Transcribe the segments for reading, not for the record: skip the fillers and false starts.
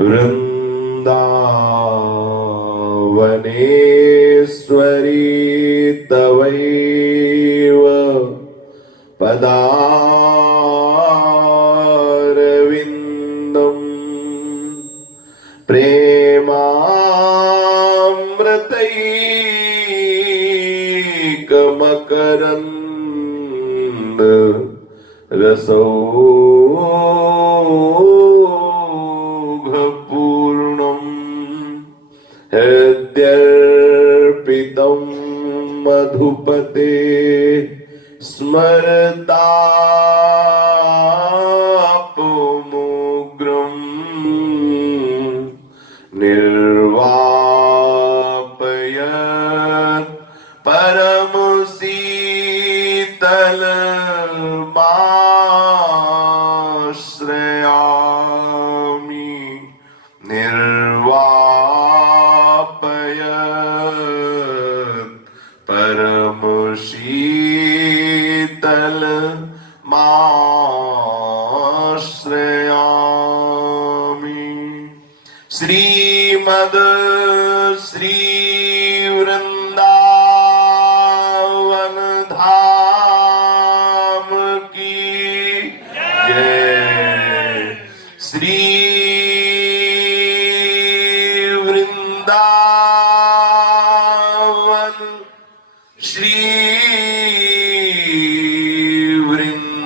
वृन्दावनेश्वरी तवैव पदारविन्दम् प्रेमामृतैकमकरन्द रसौघपूर्णम् हृद्यर्पितं मधुपते स्मरतापमुग्रम् निर्वापयत् परमशीतलमाश्रयामि निर्वापयत् परमशीतलमाश्रयामि। श्रीमद् श्री वृंदावन धाम की जय। श्री वृंदावन श्री वृंदावन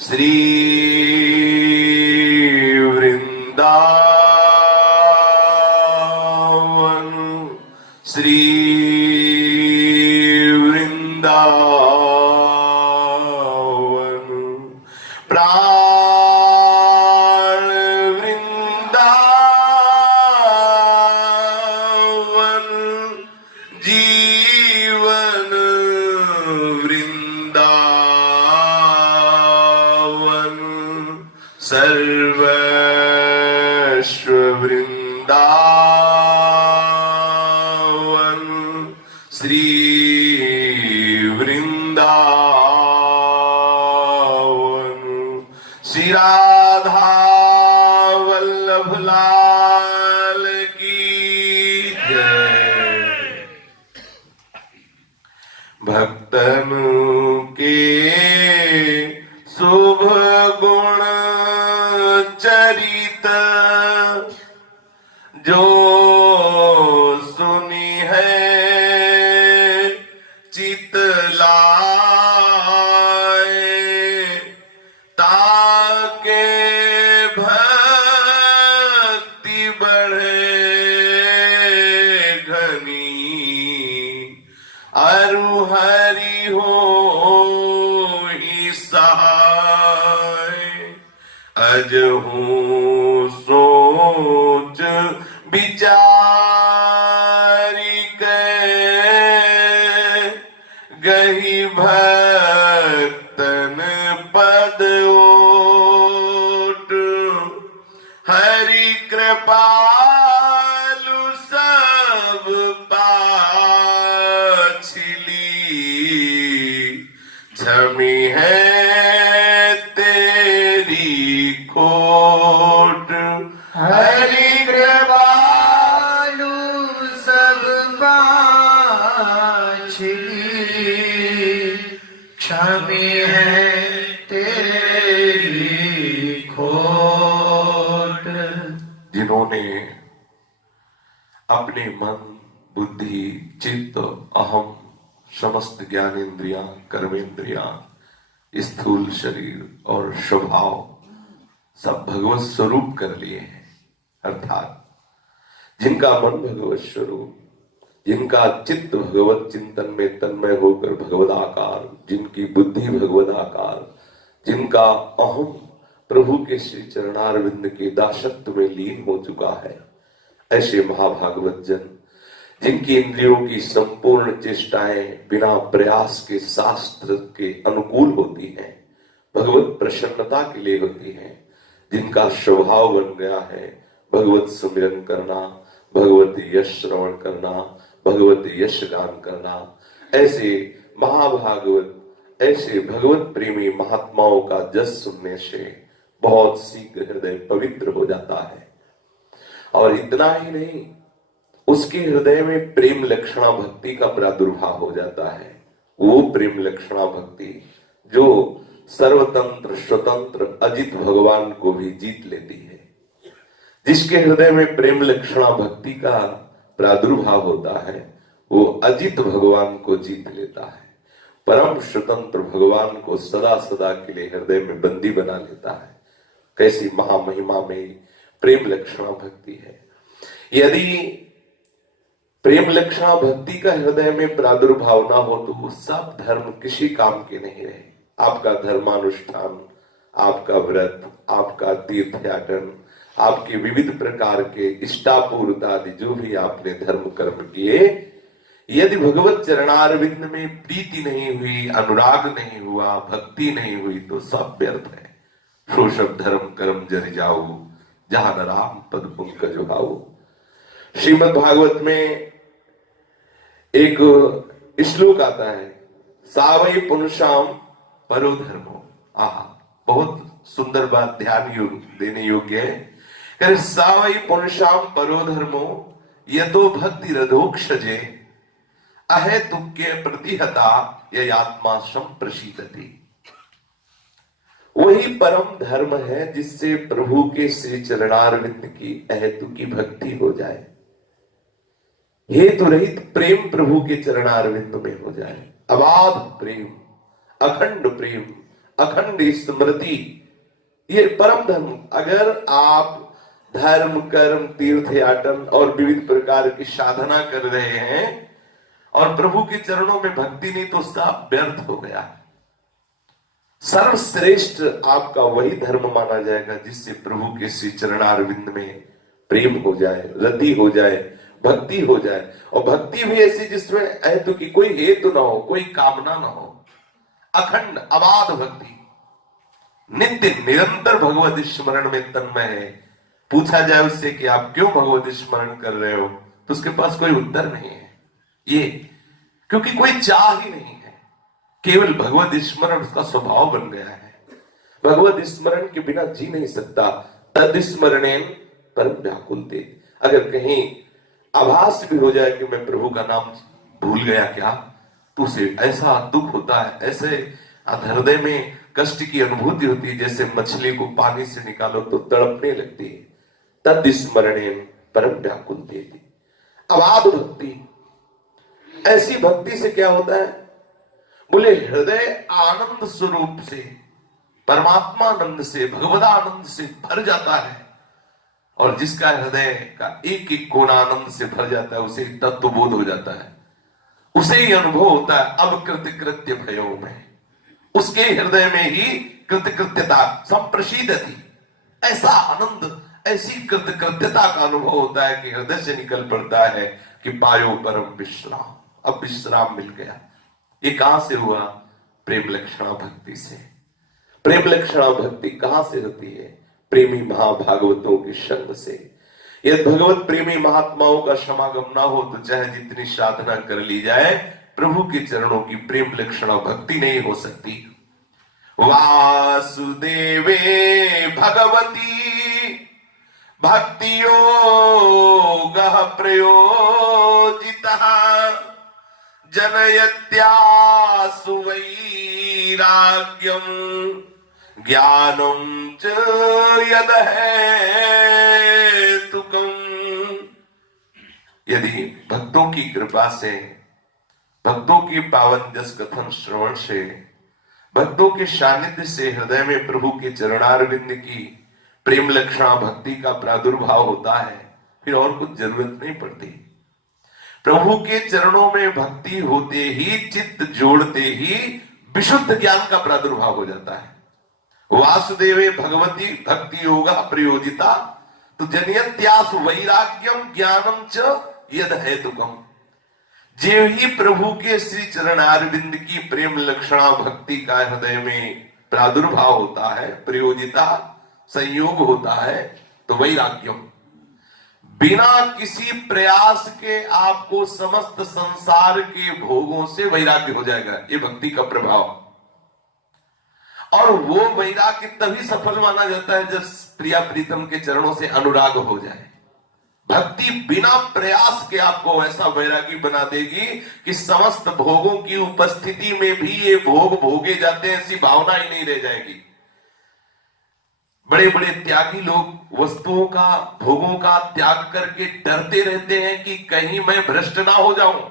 श्री वृंदावन श्री वृंदावन प्राण वृंदावन जीवन वृंदावन सर्वस्व वृंदावन श्री वृंदावन। श्री राधा वल्लभ लाल की जय। भक्तन के शुभ गुण चरित जो सुनी है चित लाए ताके भक्ति बढ़े घनी अरु हरि हो ही सहाय। अजहूँ सोच विचारी के गही भक्तन पद ओट हरि कृपालु सब पाछली क्षमी है तेरी खोट। हरि कृपालु सब पाछली क्षमी है तेरी खोट। जिन्होंने अपने मन बुद्धि चित्त अहम समस्त ज्ञानेन्द्रियां कर्मेंद्रियां स्थूल शरीर और स्वभाव सब भगवत स्वरूप कर लिए हैं, अर्थात जिनका मन भगवत स्वरूप, जिनका चित्त भगवत चिंतन में तन्मय होकर भगवत आकार, जिनकी बुद्धि भगवत आकार, जिनका अहम प्रभु के श्री चरणारविंद के दासत्व में लीन हो चुका है, ऐसे महाभागवत जन जिनकी इंद्रियों की संपूर्ण चेष्टाएं बिना प्रयास के शास्त्र के अनुकूल होती हैं, भगवत प्रसन्नता के लिए होती हैं, जिनका स्वभाव बन गया है भगवत सुमिरन करना, भगवत यश श्रवण करना, भगवत यश गान करना, ऐसे महाभागवत ऐसे भगवत प्रेमी महात्माओं का जस सुनने से बहुत शीघ्र हृदय पवित्र हो जाता है। और इतना ही नहीं, उसके हृदय में प्रेम लक्षणा भक्ति का प्रादुर्भाव हो जाता है। वो प्रेम लक्षणा भक्ति जो सर्वतंत्र स्वतंत्र अजित भगवान को भी जीत लेती है। जिसके हृदय में प्रेम लक्षणा भक्ति का प्रादुर्भाव होता है वो अजित भगवान को जीत लेता है, परम स्वतंत्र भगवान को सदा सदा के लिए हृदय में बंदी बना लेता है। कैसी महामहिमा में प्रेम लक्षणा भक्ति है। यदि प्रेम लक्षणा भक्ति का हृदय में प्रादुर्भाव ना हो तो वो सब धर्म किसी काम के नहीं रहे। आपका धर्मानुष्ठान, आपका व्रत, आपका तीर्थ याटन, आपके विविध प्रकार के इष्टापूर्त आदि जो भी आपने धर्म कर्म किए, यदि भगवत चरणारविंद में प्रीति नहीं हुई, अनुराग नहीं हुआ, भक्ति नहीं हुई तो सब व्यर्थ है। सो सब धर्म कर्म जरि जाऊ, जहां न राम पद पंकज भाऊ। श्रीमद् भागवत में एक श्लोक आता है, सावई पुनशाम परो धर्मो। आहा, बहुत सुंदर बात, ध्यान देने योग्य है। सावई पुनशाम परो धर्मो यतो भक्ति रधोक्षजे अहेतुक्य प्रतिहता यत्मा संप्रशीदति। वही परम धर्म है जिससे प्रभु के श्री चरणारविंद की अहेतु की भक्ति हो जाए, हेतु रहित प्रेम प्रभु के चरणारविंद में हो जाए। अबाध प्रेम, अखंड प्रेम, अखंड स्मृति, ये परम धर्म। अगर आप धर्म कर्म तीर्थ याटन और विविध प्रकार की साधना कर रहे हैं और प्रभु के चरणों में भक्ति नहीं तो सब व्यर्थ हो गया। सर्वश्रेष्ठ आपका वही धर्म माना जाएगा जिससे प्रभु के श्री चरणारविंद में प्रेम हो जाए, रति हो जाए, भक्ति हो जाए। और भक्ति भी ऐसी जिसमें हेतु की कोई हेतु ना हो, कोई कामना ना हो, अखंड अबाध भक्ति, नित्य निरंतर भगवत स्मरण में तन्मय है। पूछा जाए उससे कि आप क्यों भगवत स्मरण कर रहे हो तो उसके पास कोई उत्तर नहीं है। ये क्योंकि कोई चाह ही नहीं है, केवल भगवत स्मरण उसका स्वभाव बन गया है। भगवत स्मरण के बिना जी नहीं सकता। तद स्मरणेन परम व्याकुलते। अगर कहीं आभास भी हो जाए कि मैं प्रभु का नाम भूल गया क्या, तो उसे ऐसा दुख होता है, ऐसे हृदय में कष्ट की अनुभूति होती है जैसे मछली को पानी से निकालो तो तड़पने लगती है। तद स्मरणेन परम व्याकुलते। अबाध भक्ति, ऐसी भक्ति से क्या होता है, बोले हृदय आनंद स्वरूप से, परमात्मानंद से, भगवदानंद से भर जाता है। और जिसका हृदय का एक एक कोना आनंद से भर जाता है उसे तत्वबोध हो जाता है, उसे ही अनुभव होता है अब कृत्य भयो में। उसके हृदय में ही कृत्यता संप्रशीदति, ऐसा आनंद, ऐसी कृत्यता का अनुभव होता है कि हृदय से निकल पड़ता है कि पायो परम विश्राम, अब विश्राम मिल गया। ये कहां से हुआ? प्रेम लक्षणा भक्ति से। प्रेम लक्षणा भक्ति कहां से होती है? प्रेमी महाभागवतों के संग से। यदि भगवत प्रेमी महात्माओं का समागम ना हो तो चाहे जितनी साधना कर ली जाए, प्रभु के चरणों की प्रेम लक्षणा भक्ति नहीं हो सकती। वासुदेवे भगवती भक्ति योगः प्रयोजितः जनयत्यासु वैराग्यम ज्ञानम च यदहेतुकम्। यदि भक्तों की कृपा से, भक्तों की पावन जस कथन श्रवण से, भक्तों के सानिध्य से हृदय में प्रभु के चरणारविंद की प्रेम लक्षणा भक्ति का प्रादुर्भाव होता है, फिर और कुछ जरूरत नहीं पड़ती। प्रभु के चरणों में भक्ति होते ही, चित्त जोड़ते ही विशुद्ध ज्ञान का प्रादुर्भाव हो जाता है। वासुदेवे भगवती भक्ति योगा प्रयोजिता तो जनयत्यासु वैराग्यम ज्ञानम च यद हेतुकम। जो ही प्रभु के श्री चरणारविंद की प्रेम लक्षणा भक्ति का हृदय में प्रादुर्भाव होता है, प्रयोजिता संयोग होता है, तो वैराग्यम, बिना किसी प्रयास के आपको समस्त संसार के भोगों से वैराग्य हो जाएगा। ये भक्ति का प्रभाव। और वो वैराग्य तभी सफल माना जाता है जब प्रिया प्रीतम के चरणों से अनुराग हो जाए। भक्ति बिना प्रयास के आपको ऐसा वैरागी बना देगी कि समस्त भोगों की उपस्थिति में भी ये भोग भोगे जाते हैं, ऐसी भावना ही नहीं रह जाएगी। बड़े बड़े त्यागी लोग वस्तुओं का, भोगों का त्याग करके डरते रहते हैं कि कहीं मैं भ्रष्ट ना हो जाऊं।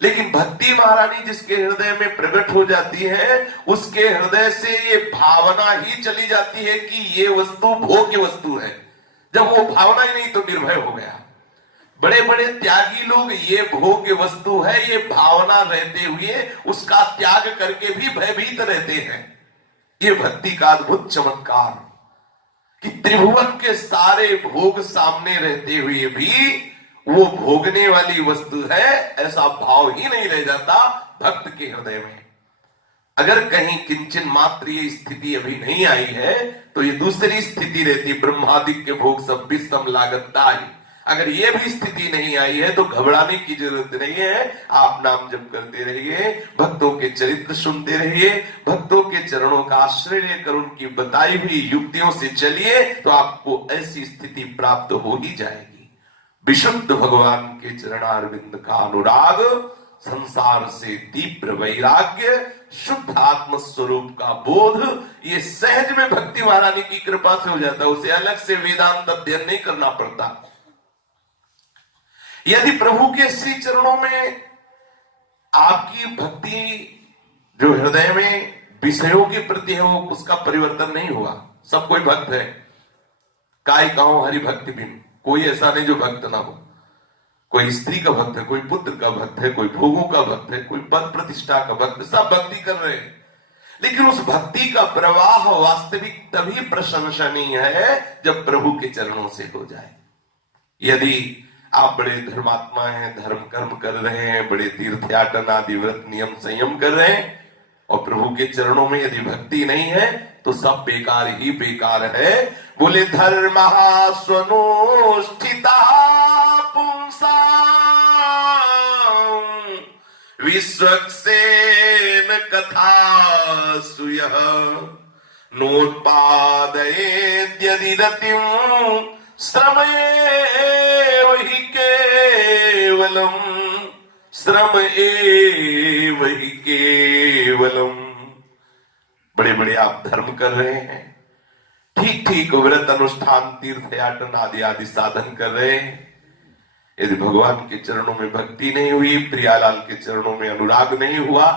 लेकिन भक्ति महारानी जिसके हृदय में प्रकट हो जाती है, उसके हृदय से ये भावना ही चली जाती है कि ये वस्तु भोग्य वस्तु है। जब वो भावना ही नहीं तो निर्भय हो गया। बड़े बड़े त्यागी लोग ये भोग्य वस्तु है, ये भावना रहते हुए उसका त्याग करके भी भयभीत रहते हैं। ये भक्ति का अद्भुत चमत्कार कि त्रिभुवन के सारे भोग सामने रहते हुए भी वो भोगने वाली वस्तु है, ऐसा भाव ही नहीं रह जाता भक्त के हृदय में। अगर कहीं किंचन मात्र ये स्थिति अभी नहीं आई है तो ये दूसरी स्थिति रहती, ब्रह्मादिक के भोग सब भी सम लागता ही। अगर ये भी स्थिति नहीं आई है तो घबराने की जरूरत नहीं है। आप नाम जप करते रहिए, भक्तों के चरित्र सुनते रहिए, भक्तों के चरणों का आश्रय लेकर उनकी बताई हुई युक्तियों से चलिए तो आपको ऐसी स्थिति प्राप्त हो ही जाएगी। विशुद्ध भगवान के चरणारविंद का अनुराग, संसार से तीव्र वैराग्य, शुद्ध आत्म स्वरूप का बोध, ये सहज में भक्ति महारानी की कृपा से हो जाता है। उसे अलग से वेदांत अध्ययन नहीं करना पड़ता। यदि प्रभु के श्री चरणों में आपकी भक्ति जो हृदय में विषयों के प्रति है वो उसका परिवर्तन नहीं हुआ, सब कोई भक्त है, काय कहो हरि भक्ति बिन, कोई ऐसा नहीं जो भक्त ना हो। कोई स्त्री का भक्त है, कोई पुत्र का भक्त है, कोई भोगों का भक्त है, कोई पद प्रतिष्ठा का भक्त, सब भक्ति कर रहे हैं। लेकिन उस भक्ति का प्रवाह वास्तविक तभी प्रशंसनीय है जब प्रभु के चरणों से हो जाए। यदि आप बड़े धर्मात्मा हैं, धर्म कर्म कर रहे हैं, बड़े तीर्थयाटन आदि व्रत नियम संयम कर रहे हैं और प्रभु के चरणों में यदि भक्ति नहीं है तो सब बेकार ही बेकार है। बोले धर्म स्वनुष्ठिता पुंसा विश्वक्सेन कथा सुयः नोत्पादयेद्यदि रतिम् श्रमेव हि केवलम्, श्रम एव हि केवलम्। बड़े बड़े आप धर्म कर रहे हैं, ठीक ठीक व्रत अनुष्ठान तीर्थयाटन आदि आदि साधन कर रहे हैं, यदि भगवान के चरणों में भक्ति नहीं हुई, प्रियालाल के चरणों में अनुराग नहीं हुआ,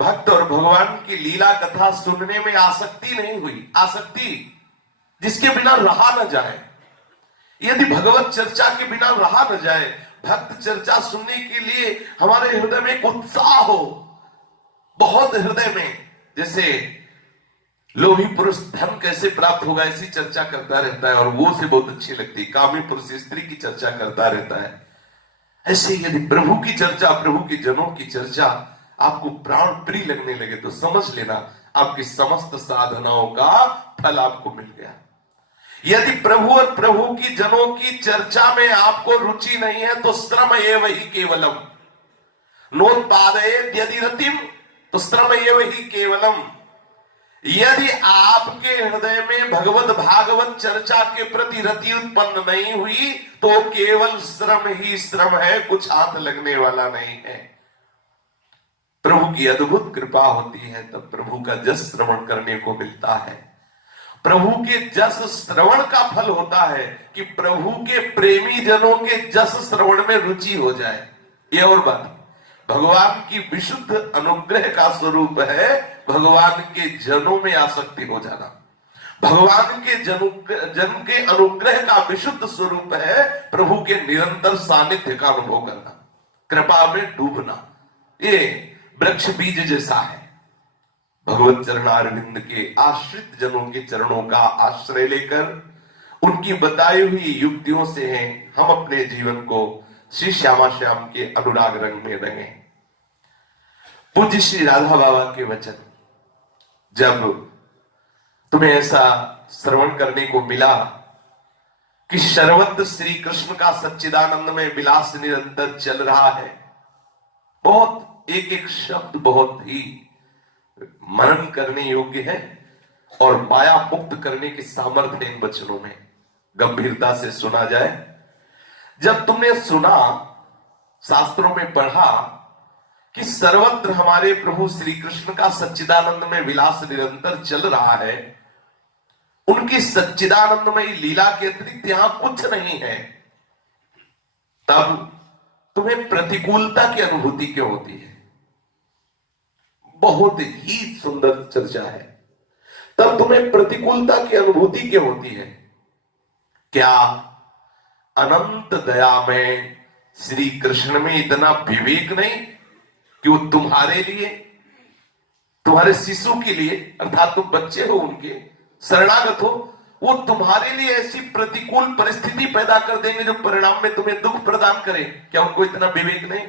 भक्त और भगवान की लीला कथा सुनने में आसक्ति नहीं हुई, आसक्ति जिसके बिना रहा न जाए, यदि भगवत चर्चा के बिना रहा न जाए, भक्त चर्चा सुनने के लिए हमारे हृदय में एक उत्साह हो, बहुत हृदय में, जैसे लोभी पुरुष धन कैसे प्राप्त होगा ऐसी चर्चा करता रहता है और वो उसे बहुत अच्छी लगती है, कामी पुरुष स्त्री की चर्चा करता रहता है, ऐसे यदि प्रभु की चर्चा, प्रभु के जनों की चर्चा आपको प्राण प्रिय लगने लगे तो समझ लेना आपकी समस्त साधनाओं का फल आपको मिल गया। यदि प्रभु और प्रभु की जनों की चर्चा में आपको रुचि नहीं है तो श्रम एव हि केवलम, नोत्पादयेद् यदि रतिम्, तो श्रम एव हि केवलम। यदि आपके हृदय में भगवत भागवत चर्चा के प्रति रति उत्पन्न नहीं हुई तो केवल श्रम ही श्रम है, कुछ हाथ लगने वाला नहीं है। प्रभु की अद्भुत कृपा होती है तब प्रभु का जस श्रवण करने को मिलता है। प्रभु के जस श्रवण का फल होता है कि प्रभु के प्रेमी जनों के जस श्रवण में रुचि हो जाए। यह और बात भगवान की विशुद्ध अनुग्रह का स्वरूप है, भगवान के जनों में आसक्ति हो जाना। भगवान के जन के अनुग्रह का विशुद्ध स्वरूप है प्रभु के निरंतर सानिध्य का अनुभव करना, कृपा में डूबना। ये वृक्ष बीज जैसा है। भगवत चरणारविंद के आश्रित जनों के चरणों का आश्रय लेकर उनकी बताई हुई युक्तियों से हम अपने जीवन को श्री श्यामा श्याम के अनुराग रंग में रंगे। पूज्य श्री राधा बाबा के वचन, जब तुम्हें ऐसा श्रवण करने को मिला कि सर्वत्र श्री कृष्ण का सच्चिदानंद में विलास निरंतर चल रहा है, बहुत एक एक शब्द बहुत ही मनन करने योग्य है और माया मुक्त करने की सामर्थ्य इन वचनों में। गंभीरता से सुना जाए। जब तुमने सुना, शास्त्रों में पढ़ा कि सर्वत्र हमारे प्रभु श्री कृष्ण का सच्चिदानंद में विलास निरंतर चल रहा है, उनकी सच्चिदानंदमयी लीला के अतिरिक्त यहां कुछ नहीं है, तब तुम्हें प्रतिकूलता की अनुभूति क्यों होती है? बहुत ही सुंदर चर्चा है। तब तुम्हें प्रतिकूलता की अनुभूति क्यों होती है? क्या अनंत दया में श्री कृष्ण में इतना विवेक नहीं कि वो तुम्हारे लिए, तुम्हारे शिशु के लिए, अर्थात तुम बच्चे हो, उनके शरणागत हो, वो तुम्हारे लिए ऐसी प्रतिकूल परिस्थिति पैदा कर देंगे जो परिणाम में तुम्हें दुख प्रदान करे? क्या उनको इतना विवेक नहीं?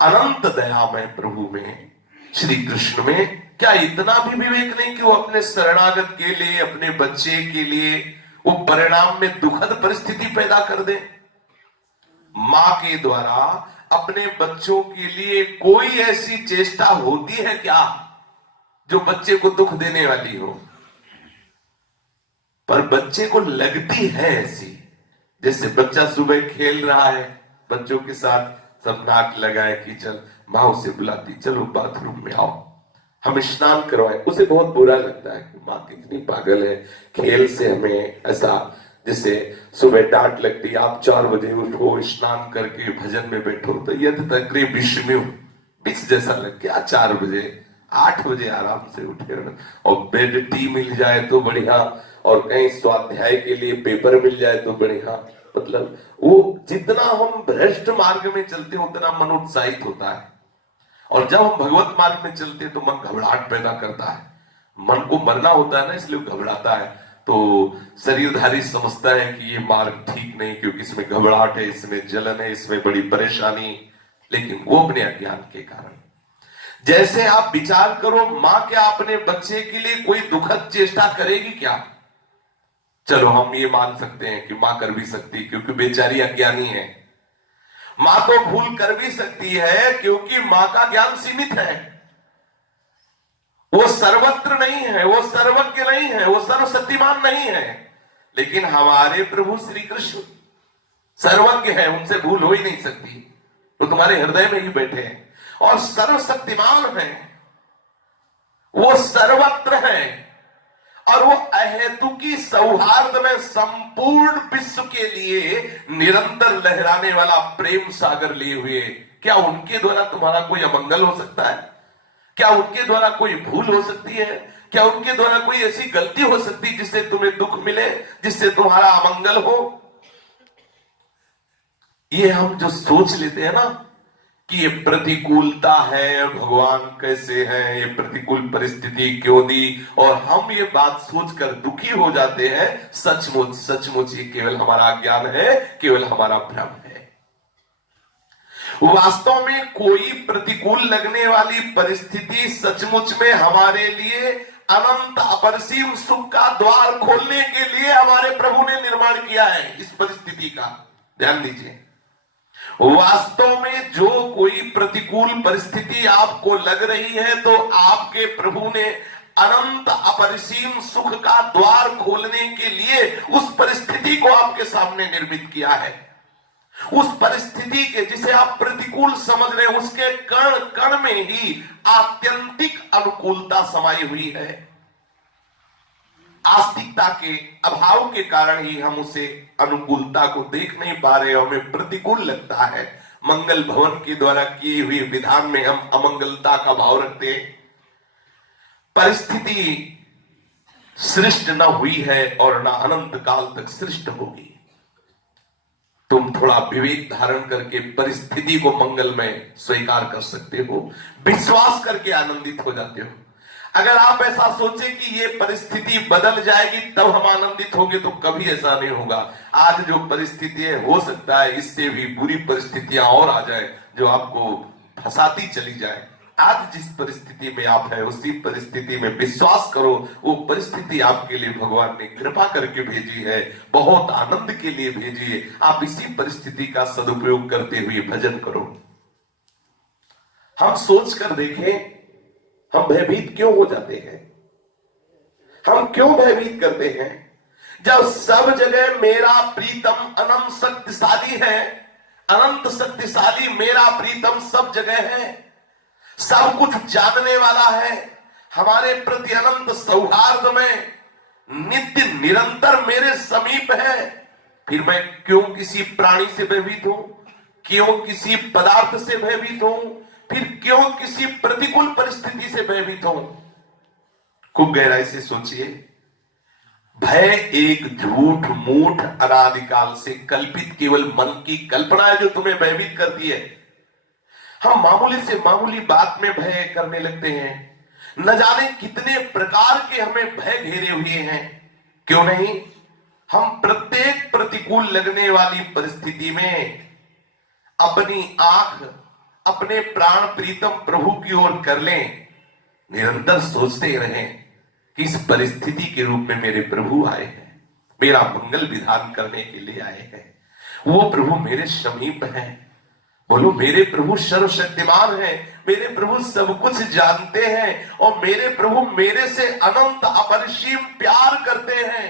अनंत दया में प्रभु में, श्री कृष्ण में क्या इतना भी विवेक नहीं कि वो अपने शरणागत के लिए, अपने बच्चे के लिए वो परिणाम में दुखद परिस्थिति पैदा कर दे? मां के द्वारा अपने बच्चों के लिए कोई ऐसी चेष्टा होती है क्या जो बच्चे को दुख देने वाली हो? पर बच्चे को लगती है ऐसी। जैसे बच्चा सुबह खेल रहा है बच्चों के साथ, सब नाक लगाए कि चल, मां उसे बुलाती, चलो बाथरूम में आओ, हम स्नान करवाए। उसे बहुत बुरा लगता है कि मां कितनी पागल है, खेल से हमें ऐसा, जैसे सुबह डांट लगती, आप 4 बजे उठो, स्नान करके भजन में बैठो, तो यद तक्रे विषम्यु, बिच जैसा लग गया। 4 बजे 8 बजे आराम से उठे और बेड टी मिल जाए तो बढ़िया, और कहीं स्वाध्याय के लिए पेपर मिल जाए तो बढ़िया। मतलब वो जितना हम भ्रष्ट मार्ग में चलते हैं उतना मन उत्साहित होता है, और जब हम भगवत मार्ग में चलते हैं तो मन घबराहट पैदा करता है। मन को मरना होता है ना, इसलिए घबराता है। तो शरीरधारी समझता है कि ये मार्ग ठीक नहीं, क्योंकि इसमें घबराहट है, इसमें जलन है, इसमें बड़ी परेशानी। लेकिन वो अपने अज्ञान के कारण, जैसे आप विचार करो, मां क्या अपने बच्चे के लिए कोई दुखद चेष्टा करेगी क्या? चलो हम ये मान सकते हैं कि मां कर भी सकती, क्योंकि बेचारी अज्ञानी है। मां तो भूल कर भी सकती है क्योंकि मां का ज्ञान सीमित है, वो सर्वत्र नहीं है, वो सर्वज्ञ नहीं है, वो सर्वशक्तिमान नहीं है। लेकिन हमारे प्रभु श्री कृष्ण सर्वज्ञ है, उनसे भूल हो ही नहीं सकती, तो तुम्हारे हृदय में ही बैठे हैं और सर्वशक्तिमान है, वो सर्वत्र है, और वो अहेतुकी सौहार्द में संपूर्ण विश्व के लिए निरंतर लहराने वाला प्रेम सागर लिए हुए। क्या उनके द्वारा तुम्हारा कोई अमंगल हो सकता है? क्या उनके द्वारा कोई भूल हो सकती है? क्या उनके द्वारा कोई ऐसी गलती हो सकती है जिससे तुम्हें दुख मिले, जिससे तुम्हारा अमंगल हो? ये हम जो सोच लेते हैं ना कि ये प्रतिकूलता है, भगवान कैसे हैं, ये प्रतिकूल परिस्थिति क्यों दी, और हम ये बात सोचकर दुखी हो जाते हैं, सचमुच सचमुच ये केवल हमारा अज्ञान है, केवल हमारा भ्रम है। वास्तव में कोई प्रतिकूल लगने वाली परिस्थिति सचमुच में हमारे लिए अनंत अपरिसीम सुख का द्वार खोलने के लिए हमारे प्रभु ने निर्माण किया है। इस परिस्थिति का ध्यान दीजिए। वास्तव में जो कोई प्रतिकूल परिस्थिति आपको लग रही है, तो आपके प्रभु ने अनंत अपरिसीम सुख का द्वार खोलने के लिए उस परिस्थिति को आपके सामने निर्मित किया है। उस परिस्थिति के, जिसे आप प्रतिकूल समझ रहे हैं, उसके कण कण में ही आत्यंतिक अनुकूलता समाई हुई है। आस्तिकता के अभाव के कारण ही हम उसे अनुकूलता को देख नहीं पा रहे, हमें प्रतिकूल लगता है। मंगल भवन के द्वारा किए हुए विधान में हम अमंगलता का भाव रखते हैं। परिस्थिति सृष्ट न हुई है और न अनंत काल तक सृष्ट होगी। तुम थोड़ा विवेक धारण करके परिस्थिति को मंगल में स्वीकार कर सकते हो, विश्वास करके आनंदित हो जाते हो। अगर आप ऐसा सोचे कि ये परिस्थिति बदल जाएगी तब हम आनंदित होंगे, तो कभी ऐसा नहीं होगा। आज जो परिस्थिति है, हो सकता है इससे भी बुरी परिस्थितियां और आ जाए जो आपको फंसाती चली जाए। आज जिस परिस्थिति में आप है, उसी परिस्थिति में विश्वास करो, वो परिस्थिति आपके लिए भगवान ने कृपा करके भेजी है, बहुत आनंद के लिए भेजी है। आप इसी परिस्थिति का सदुपयोग करते हुए भजन करो। हम सोच कर देखें, हम भयभीत क्यों हो जाते हैं? हम क्यों भयभीत करते हैं? जब सब जगह मेरा प्रीतम अनंत शक्तिशाली है, अनंत शक्तिशाली मेरा प्रीतम सब जगह है, सब कुछ जानने वाला है, हमारे प्रति अनंत सौहार्द में नित्य निरंतर मेरे समीप है, फिर मैं क्यों किसी प्राणी से भयभीत हूं? क्यों किसी पदार्थ से भयभीत हूं? फिर क्यों किसी प्रतिकूल परिस्थिति से भयभीत हूं? खूब गहराई से सोचिए। भय एक झूठ मूठ अनादिकाल से कल्पित केवल मन की कल्पना है जो तुम्हें भयभीत करती है। हम मामूली से मामूली बात में भय करने लगते हैं। न जाने कितने प्रकार के हमें भय घेरे हुए हैं। क्यों नहीं हम प्रत्येक प्रतिकूल लगने वाली परिस्थिति में अपनी आंख अपने प्राण प्रीतम प्रभु की ओर कर लें, निरंतर सोचते रहें कि इस परिस्थिति के रूप में मेरे प्रभु आए हैं, मेरा मंगल विधान करने के लिए आए हैं। वो प्रभु मेरे समीप हैं। बोलो, मेरे प्रभु सर्वशक्तिमान हैं, मेरे प्रभु सब कुछ जानते हैं और मेरे प्रभु मेरे से अनंत अपरिसीम प्यार करते हैं।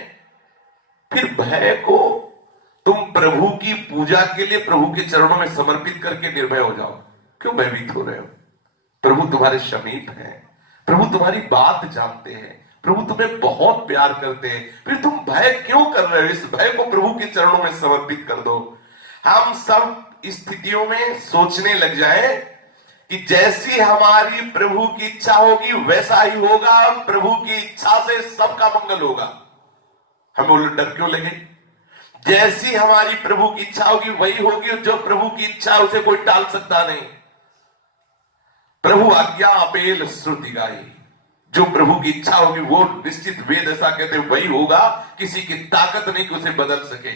फिर भय को तुम प्रभु की पूजा के लिए प्रभु के चरणों में समर्पित करके निर्भय हो जाओ। क्यों भयभीत हो रहे हो? प्रभु तुम्हारे समीप हैं, प्रभु तुम्हारी बात जानते हैं, प्रभु तुम्हें बहुत प्यार करते हैं, फिर तुम भय क्यों कर रहे हो? इस भय को प्रभु के चरणों में समर्पित कर दो। हम सब स्थितियों में सोचने लग जाए कि जैसी हमारी प्रभु की इच्छा होगी वैसा ही होगा, प्रभु की इच्छा से सबका मंगल होगा। हमें वो डर क्यों लगे? जैसी हमारी प्रभु की इच्छा होगी वही होगी, जो प्रभु की इच्छा है उसे कोई टाल सकता नहीं। प्रभु आज्ञा अपेल श्रुति गाई, जो प्रभु की इच्छा होगी वो निश्चित वेद ऐसा कहते वही होगा, किसी की ताकत नहीं कि उसे बदल सके।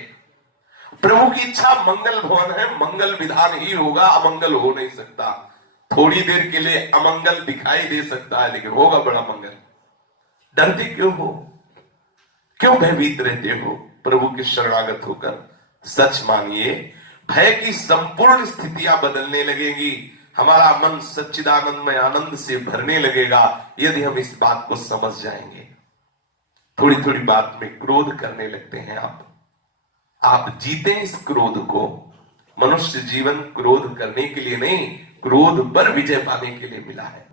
प्रभु की इच्छा मंगल भवन है, मंगल विधान ही होगा, अमंगल हो नहीं सकता। थोड़ी देर के लिए अमंगल दिखाई दे सकता है लेकिन होगा बड़ा मंगल। डरते क्यों हो? क्यों भयभीत रहते हो? प्रभु के शरणागत होकर सच मानिए, भय की संपूर्ण स्थितियां बदलने लगेगी। हमारा मन सच्चिदानंदमय आनंद से भरने लगेगा यदि हम इस बात को समझ जाएंगे। थोड़ी थोड़ी बात में क्रोध करने लगते हैं आप जीते इस क्रोध को। मनुष्य जीवन क्रोध करने के लिए नहीं, क्रोध पर विजय पाने के लिए मिला है।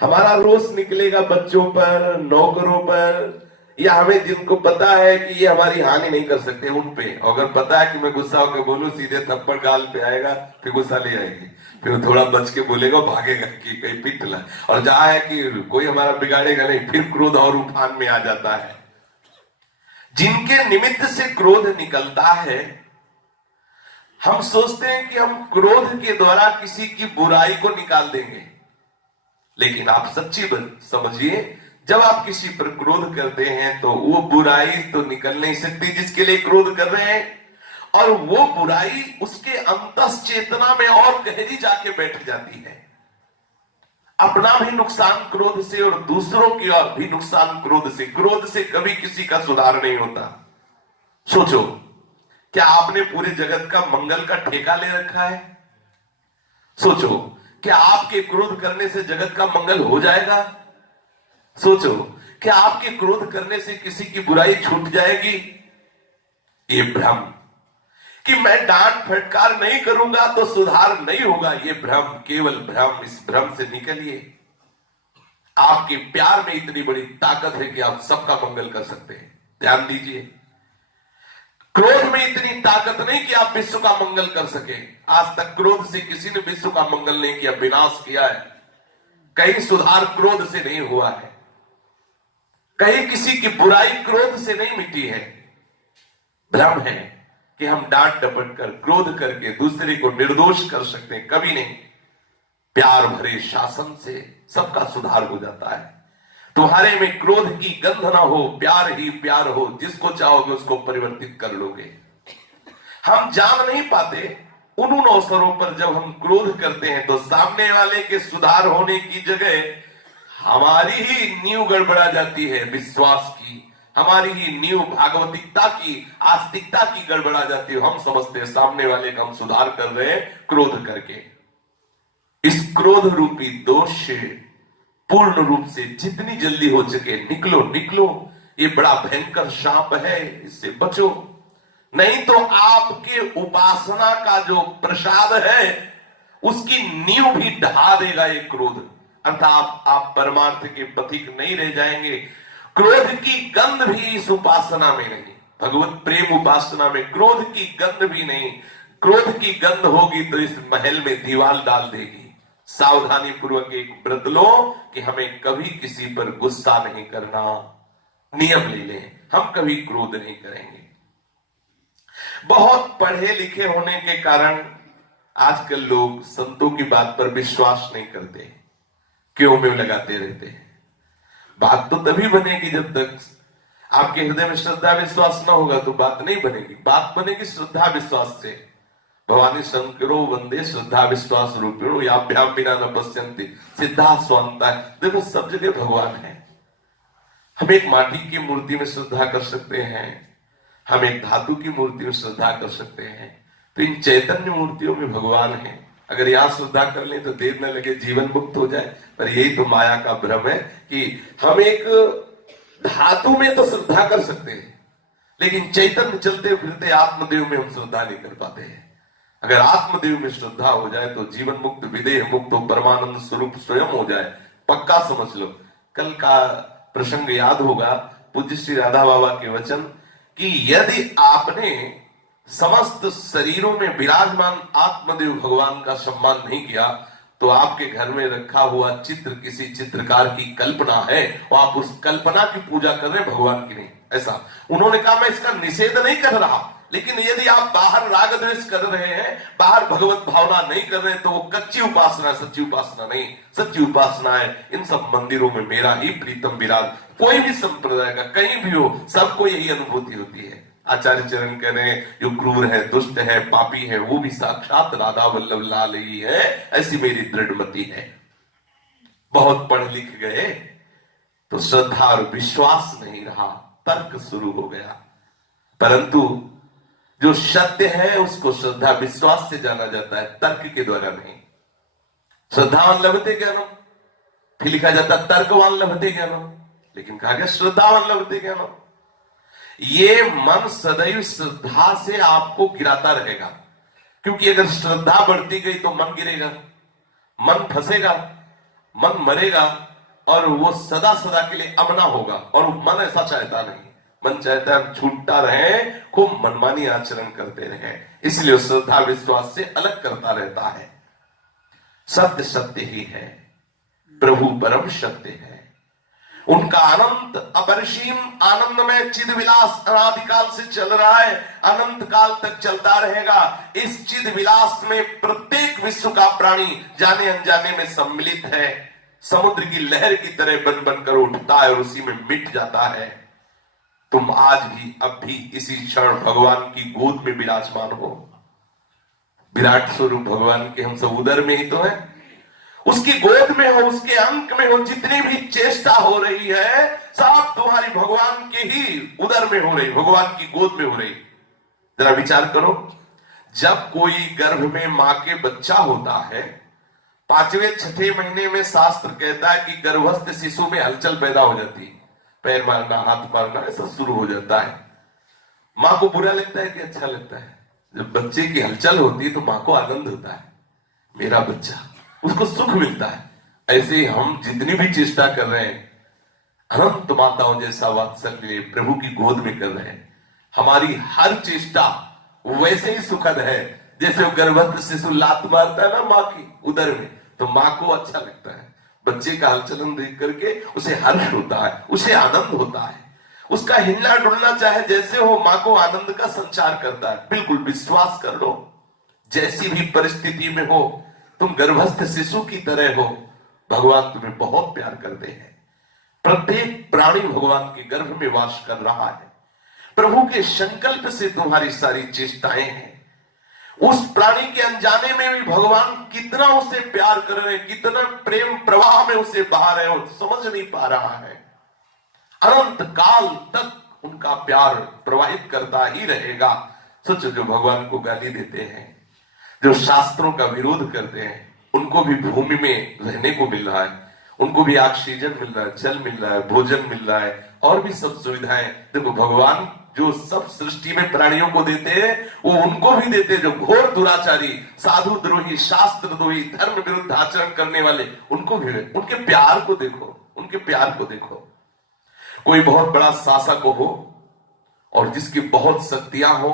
हमारा रोष निकलेगा बच्चों पर, नौकरों पर, या हमें जिनको पता है कि ये हमारी हानि नहीं कर सकते उन पे। अगर पता है कि मैं गुस्सा होकर बोलूं सीधे थप्पड़ गाल पे आएगा, फिर गुस्सा ले आएगी, फिर थोड़ा बच के बोलेगा, भागेगा कि कहीं पिट ला। और जहां है कि कोई हमारा बिगाड़ेगा नहीं, फिर क्रोध और उफान में आ जाता है। जिनके निमित्त से क्रोध निकलता है, हम सोचते हैं कि हम क्रोध के द्वारा किसी की बुराई को निकाल देंगे, लेकिन आप सच्ची समझिए, जब आप किसी पर क्रोध करते हैं तो वो बुराई तो निकल नहीं सकती जिसके लिए क्रोध कर रहे हैं, और वो बुराई उसके अंतस चेतना में और गहरी जाके बैठ जाती है। अपना भी नुकसान क्रोध से और दूसरों की और भी नुकसान क्रोध से। क्रोध से कभी किसी का सुधार नहीं होता। सोचो, क्या आपने पूरे जगत का मंगल का ठेका ले रखा है? सोचो, क्या आपके क्रोध करने से जगत का मंगल हो जाएगा? सोचो, क्या आपके क्रोध करने से किसी की बुराई छूट जाएगी? ये भ्रम कि मैं डांट फटकार नहीं करूंगा तो सुधार नहीं होगा, ये भ्रम, केवल भ्रम। इस भ्रम से निकलिए। आपके प्यार में इतनी बड़ी ताकत है कि आप सबका मंगल कर सकते हैं। ध्यान दीजिए, क्रोध में इतनी ताकत नहीं कि आप विश्व का मंगल कर सके। आज तक क्रोध से किसी ने विश्व का मंगल नहीं किया, विनाश किया है। कहीं सुधार क्रोध से नहीं हुआ है, कहीं किसी की बुराई क्रोध से नहीं मिटी है। भ्रम है कि हम डांट डपट कर, क्रोध करके दूसरे को निर्दोष कर सकते हैं, कभी नहीं। प्यार भरे शासन से सबका सुधार हो जाता है। तुम्हारे में क्रोध की गंध ना हो, प्यार ही प्यार हो, जिसको चाहोगे उसको परिवर्तित कर लोगे। हम जान नहीं पाते उन अवसरों पर जब हम क्रोध करते हैं तो सामने वाले के सुधार होने की जगह हमारी ही नींव गड़बड़ा जाती है, विश्वास की, हमारी ही नींव भागवतिकता की, आस्तिकता की गड़बड़ा जाती है। हम समझते हैं सामने वाले का हम सुधार कर रहे हैं क्रोध करके। इस क्रोध रूपी दोष से पूर्ण रूप से जितनी जल्दी हो सके निकलो निकलो। ये बड़ा भयंकर शाप है, इससे बचो, नहीं तो आपके उपासना का जो प्रसाद है उसकी नींव भी ढा देगा ये क्रोध। अर्थात आप परमार्थ के पथिक नहीं रह जाएंगे। क्रोध की गंध भी इस उपासना में नहीं, भगवत प्रेम उपासना में क्रोध की गंध भी नहीं। क्रोध की गंध होगी तो इस महल में दीवार डाल देगी। सावधानी पूर्वक एक व्रत लो कि हमें कभी किसी पर गुस्सा नहीं करना, नियम ले लें, हम कभी क्रोध नहीं करेंगे। बहुत पढ़े लिखे होने के कारण आजकल लोग संतों की बात पर विश्वास नहीं करते, क्यों में लगाते रहते हैं। बात तो तभी बनेगी जब तक आपके हृदय में श्रद्धा विश्वास न होगा तो बात नहीं बनेगी। बात बनेगी श्रद्धा विश्वास से। भवानी शंकरो वंदे श्रद्धा विश्वास रूपिणो याभ्याम बिना न पश्यन्ति सिद्धा स्वांता। देखो सब जगह भगवान है। हम एक माटी की मूर्ति में श्रद्धा कर सकते हैं, हम एक धातु की मूर्ति में श्रद्धा कर सकते हैं, तो इन चैतन्य मूर्तियों में भगवान है। अगर यहां श्रद्धा कर लें तो देर न लगे जीवन मुक्त हो जाए। पर यही तो माया का भ्रम है कि हम एक धातु में तो श्रद्धा कर सकते हैं, लेकिन चैतन्य चलते फिरते आत्मदेव में हम श्रद्धा नहीं कर पाते हैं। अगर आत्मदेव में श्रद्धा हो जाए तो जीवन मुक्त, विदेह मुक्त, परमानंद स्वरूप स्वयं हो जाए, पक्का समझ लो। कल का प्रसंग याद होगा, पूज्य श्री राधा बाबा के वचन कि यदि आपने समस्त शरीरों में विराजमान आत्मदेव भगवान का सम्मान नहीं किया तो आपके घर में रखा हुआ चित्र किसी चित्रकार की कल्पना है और आप उस कल्पना की पूजा कर रहे हैं, भगवान की नहीं। ऐसा उन्होंने कहा। मैं इसका निषेध नहीं कर रहा, लेकिन यदि आप बाहर राग द्वेष कर रहे हैं, बाहर भगवत भावना नहीं कर रहे हैं, तो वो कच्ची उपासना है, सच्ची उपासना नहीं। सच्ची उपासना है इन सब मंदिरों में मेरा ही प्रीतम विराज। कोई भी संप्रदाय का कहीं भी हो, सबको यही अनुभूति होती है। आचार्य चरण कह रहे हैं जो क्रूर है, दुष्ट है, पापी है, वो भी साक्षात राधा वल्लभ लाल ही है, ऐसी मेरी दृढ़ मति है। बहुत पढ़ लिख गए तो श्रद्धा और विश्वास नहीं रहा, तर्क शुरू हो गया। परंतु जो सत्य है उसको श्रद्धा विश्वास से जाना जाता है, तर्क के द्वारा नहीं। श्रद्धावान लभते ज्ञानम, फिर लिखा जाता तर्कवान लभते ज्ञानम, लेकिन कहा गया श्रद्धावान लभते ज्ञानम। ये मन सदैव श्रद्धा से आपको गिराता रहेगा, क्योंकि अगर श्रद्धा बढ़ती गई तो मन गिरेगा, मन फंसेगा, मन मरेगा और वो सदा सदा के लिए अमना होगा। और मन ऐसा चाहता नहीं, मन चाहता है छूटता रहे, खूब मनमानी आचरण करते रहे। इसलिए श्रद्धा विश्वास से अलग करता रहता है। सत्य सत्य ही है, प्रभु परम सत्य है। उनका अनंत अपरिसीम आनंदमय चिद विलास अनादिकाल से चल रहा है, अनंत काल तक चलता रहेगा। इस चिद विलास में प्रत्येक विश्व का प्राणी जाने अनजाने में सम्मिलित है। समुद्र की लहर की तरह बन बनकर उठता है और उसी में मिट जाता है। तुम आज भी अब भी इसी क्षण भगवान की गोद में विराजमान हो। विराट स्वरूप भगवान के हम सब उदर में ही तो है, उसकी गोद में हो, उसके अंक में हो। जितनी भी चेष्टा हो रही है सब तुम्हारी भगवान के ही उदर में हो रही, भगवान की गोद में हो रही। जरा विचार करो, जब कोई गर्भ में मां के बच्चा होता है, 5वें 6ठे महीने में शास्त्र कहता है कि गर्भस्थ शिशु में हलचल पैदा हो जाती है, पैर मारना, हाथ मारना, ऐसा शुरू हो जाता है। मां को बुरा लगता है कि अच्छा लगता है? जब बच्चे की हलचल होती है तो मां को आनंद होता है, मेरा बच्चा, उसको सुख मिलता है। ऐसे ही हम जितनी भी चेष्टा कर रहे हैं, अनंत माताओं जैसा वात्सल्य प्रभु की गोद में कर रहे हैं। हमारी हर चेष्टा वैसे ही सुखद है जैसे वो गर्भस्थ शिशु लात मारता है ना मां की उदर में, तो मां को अच्छा लगता है। बच्चे का हलचलन देख करके उसे हर्ष होता है, उसे आनंद होता है। उसका हिलना डुलना चाहे जैसे हो, मां को आनंद का संचार करता है। बिल्कुल विश्वास कर लो, जैसी भी परिस्थिति में हो तुम गर्भस्थ शिशु की तरह हो, भगवान तुम्हें बहुत प्यार करते हैं। प्रत्येक प्राणी भगवान के गर्भ में वास कर रहा है। प्रभु के संकल्प से तुम्हारी सारी चेष्टाएं हैं। उस प्राणी के अनजाने में भी भगवान कितना उसे प्यार कर रहे हैं, कितना प्रेम प्रवाह में उसे बहा रहे हो, समझ नहीं पा रहा है। अनंत काल तक उनका प्यार प्रवाहित करता ही रहेगा। सोचो, जो भगवान को गाली देते हैं, जो शास्त्रों का विरोध करते हैं, उनको भी भूमि में रहने को मिल रहा है, उनको भी ऑक्सीजन मिल रहा है, जल मिल रहा है, भोजन मिल रहा है और भी सब सुविधाएं। देखो भगवान जो सब सृष्टि में प्राणियों को देते हैं वो उनको भी देते हैं जो घोर दुराचारी, साधु द्रोही, शास्त्र द्रोही, धर्म विरुद्ध आचरण करने वाले, उनको भी। उनके प्यार को देखो, उनके प्यार को देखो। कोई बहुत बड़ा शासक हो और जिसकी बहुत शक्तियां हो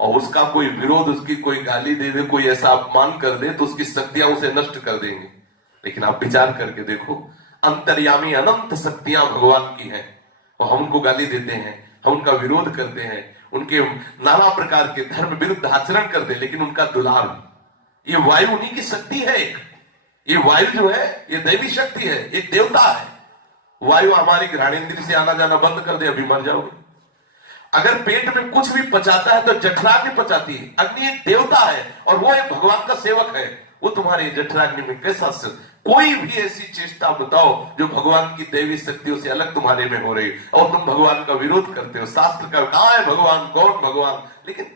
और उसका कोई विरोध, उसकी कोई गाली दे दे, कोई ऐसा अपमान कर दे तो उसकी शक्तियां उसे नष्ट कर देंगे। लेकिन आप विचार करके देखो, अंतर्यामी अनंत शक्तियां भगवान की हैं और हम उनको गाली देते हैं, हम उनका विरोध करते हैं, उनके नाना प्रकार के धर्म विरुद्ध आचरण करते हैं, लेकिन उनका दुलार, ये वायु उन्हीं की शक्ति है। एक ये वायु जो है ये दैवी शक्ति है, एक देवता है। वायु हमारी घ्राणेंद्रिय से आना जाना बंद कर दे, अभी मर जाओगे। अगर पेट में कुछ भी पचाता है तो जठराग्नि पचाती है। अग्नि एक देवता है और वो एक भगवान का सेवक है। वो तुम्हारे जठराग्नि में कैसा कोई भी ऐसी चेष्टा बताओ जो भगवान की दैवी शक्तियों से अलग तुम्हारे में हो रही और तुम भगवान का विरोध करते हो। शास्त्र का कहां है भगवान, कौन भगवान? लेकिन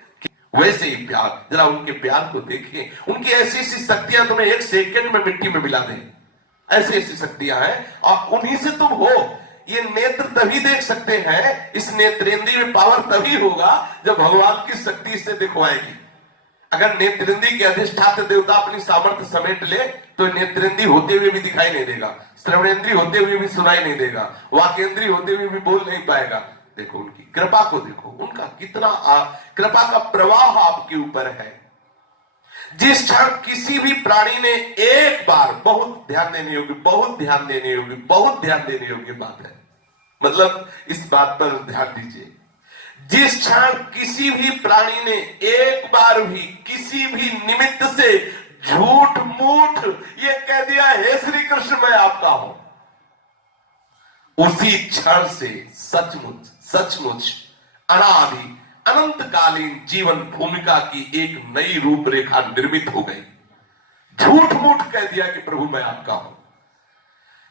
वैसे ही प्यार, जरा उनके प्यार को देखिए। उनकी ऐसी ऐसी शक्तियां तुम्हें एक सेकंड में मिट्टी में मिला दें, ऐसी ऐसी शक्तियां हैं और उन्हीं से तुम हो। ये नेत्र तभी देख सकते हैं, इस नेत्रेंद्रिय में पावर तभी होगा जब भगवान की शक्ति से दिखवाएगी। अगर नेत्रेंद्रिय के अधिष्ठात्र देवता अपनी सामर्थ्य समेट ले तो नेत्रेंद्रिय होते हुए भी दिखाई नहीं देगा, श्रवणेंद्रिय होते हुए भी सुनाई नहीं देगा, वाकेंद्रिय होते हुए भी बोल नहीं पाएगा। देखो उनकी कृपा को देखो, उनका कितना कृपा का प्रवाह आपके ऊपर है। जिस क्षण किसी भी प्राणी ने एक बार, बहुत ध्यान देने योग्य, बहुत ध्यान देने योग्य, बहुत ध्यान देने योग्य बात है, मतलब इस बात पर ध्यान दीजिए। जिस क्षण किसी भी प्राणी ने एक बार भी किसी भी निमित्त से झूठ मूठ ये कह दिया हे श्री कृष्ण मैं आपका हूं, उसी क्षण से सचमुच सचमुच अनादि अनंतकालीन जीवन भूमिका की एक नई रूपरेखा निर्मित हो गई। झूठ मूठ कह दिया कि प्रभु मैं आपका हूं।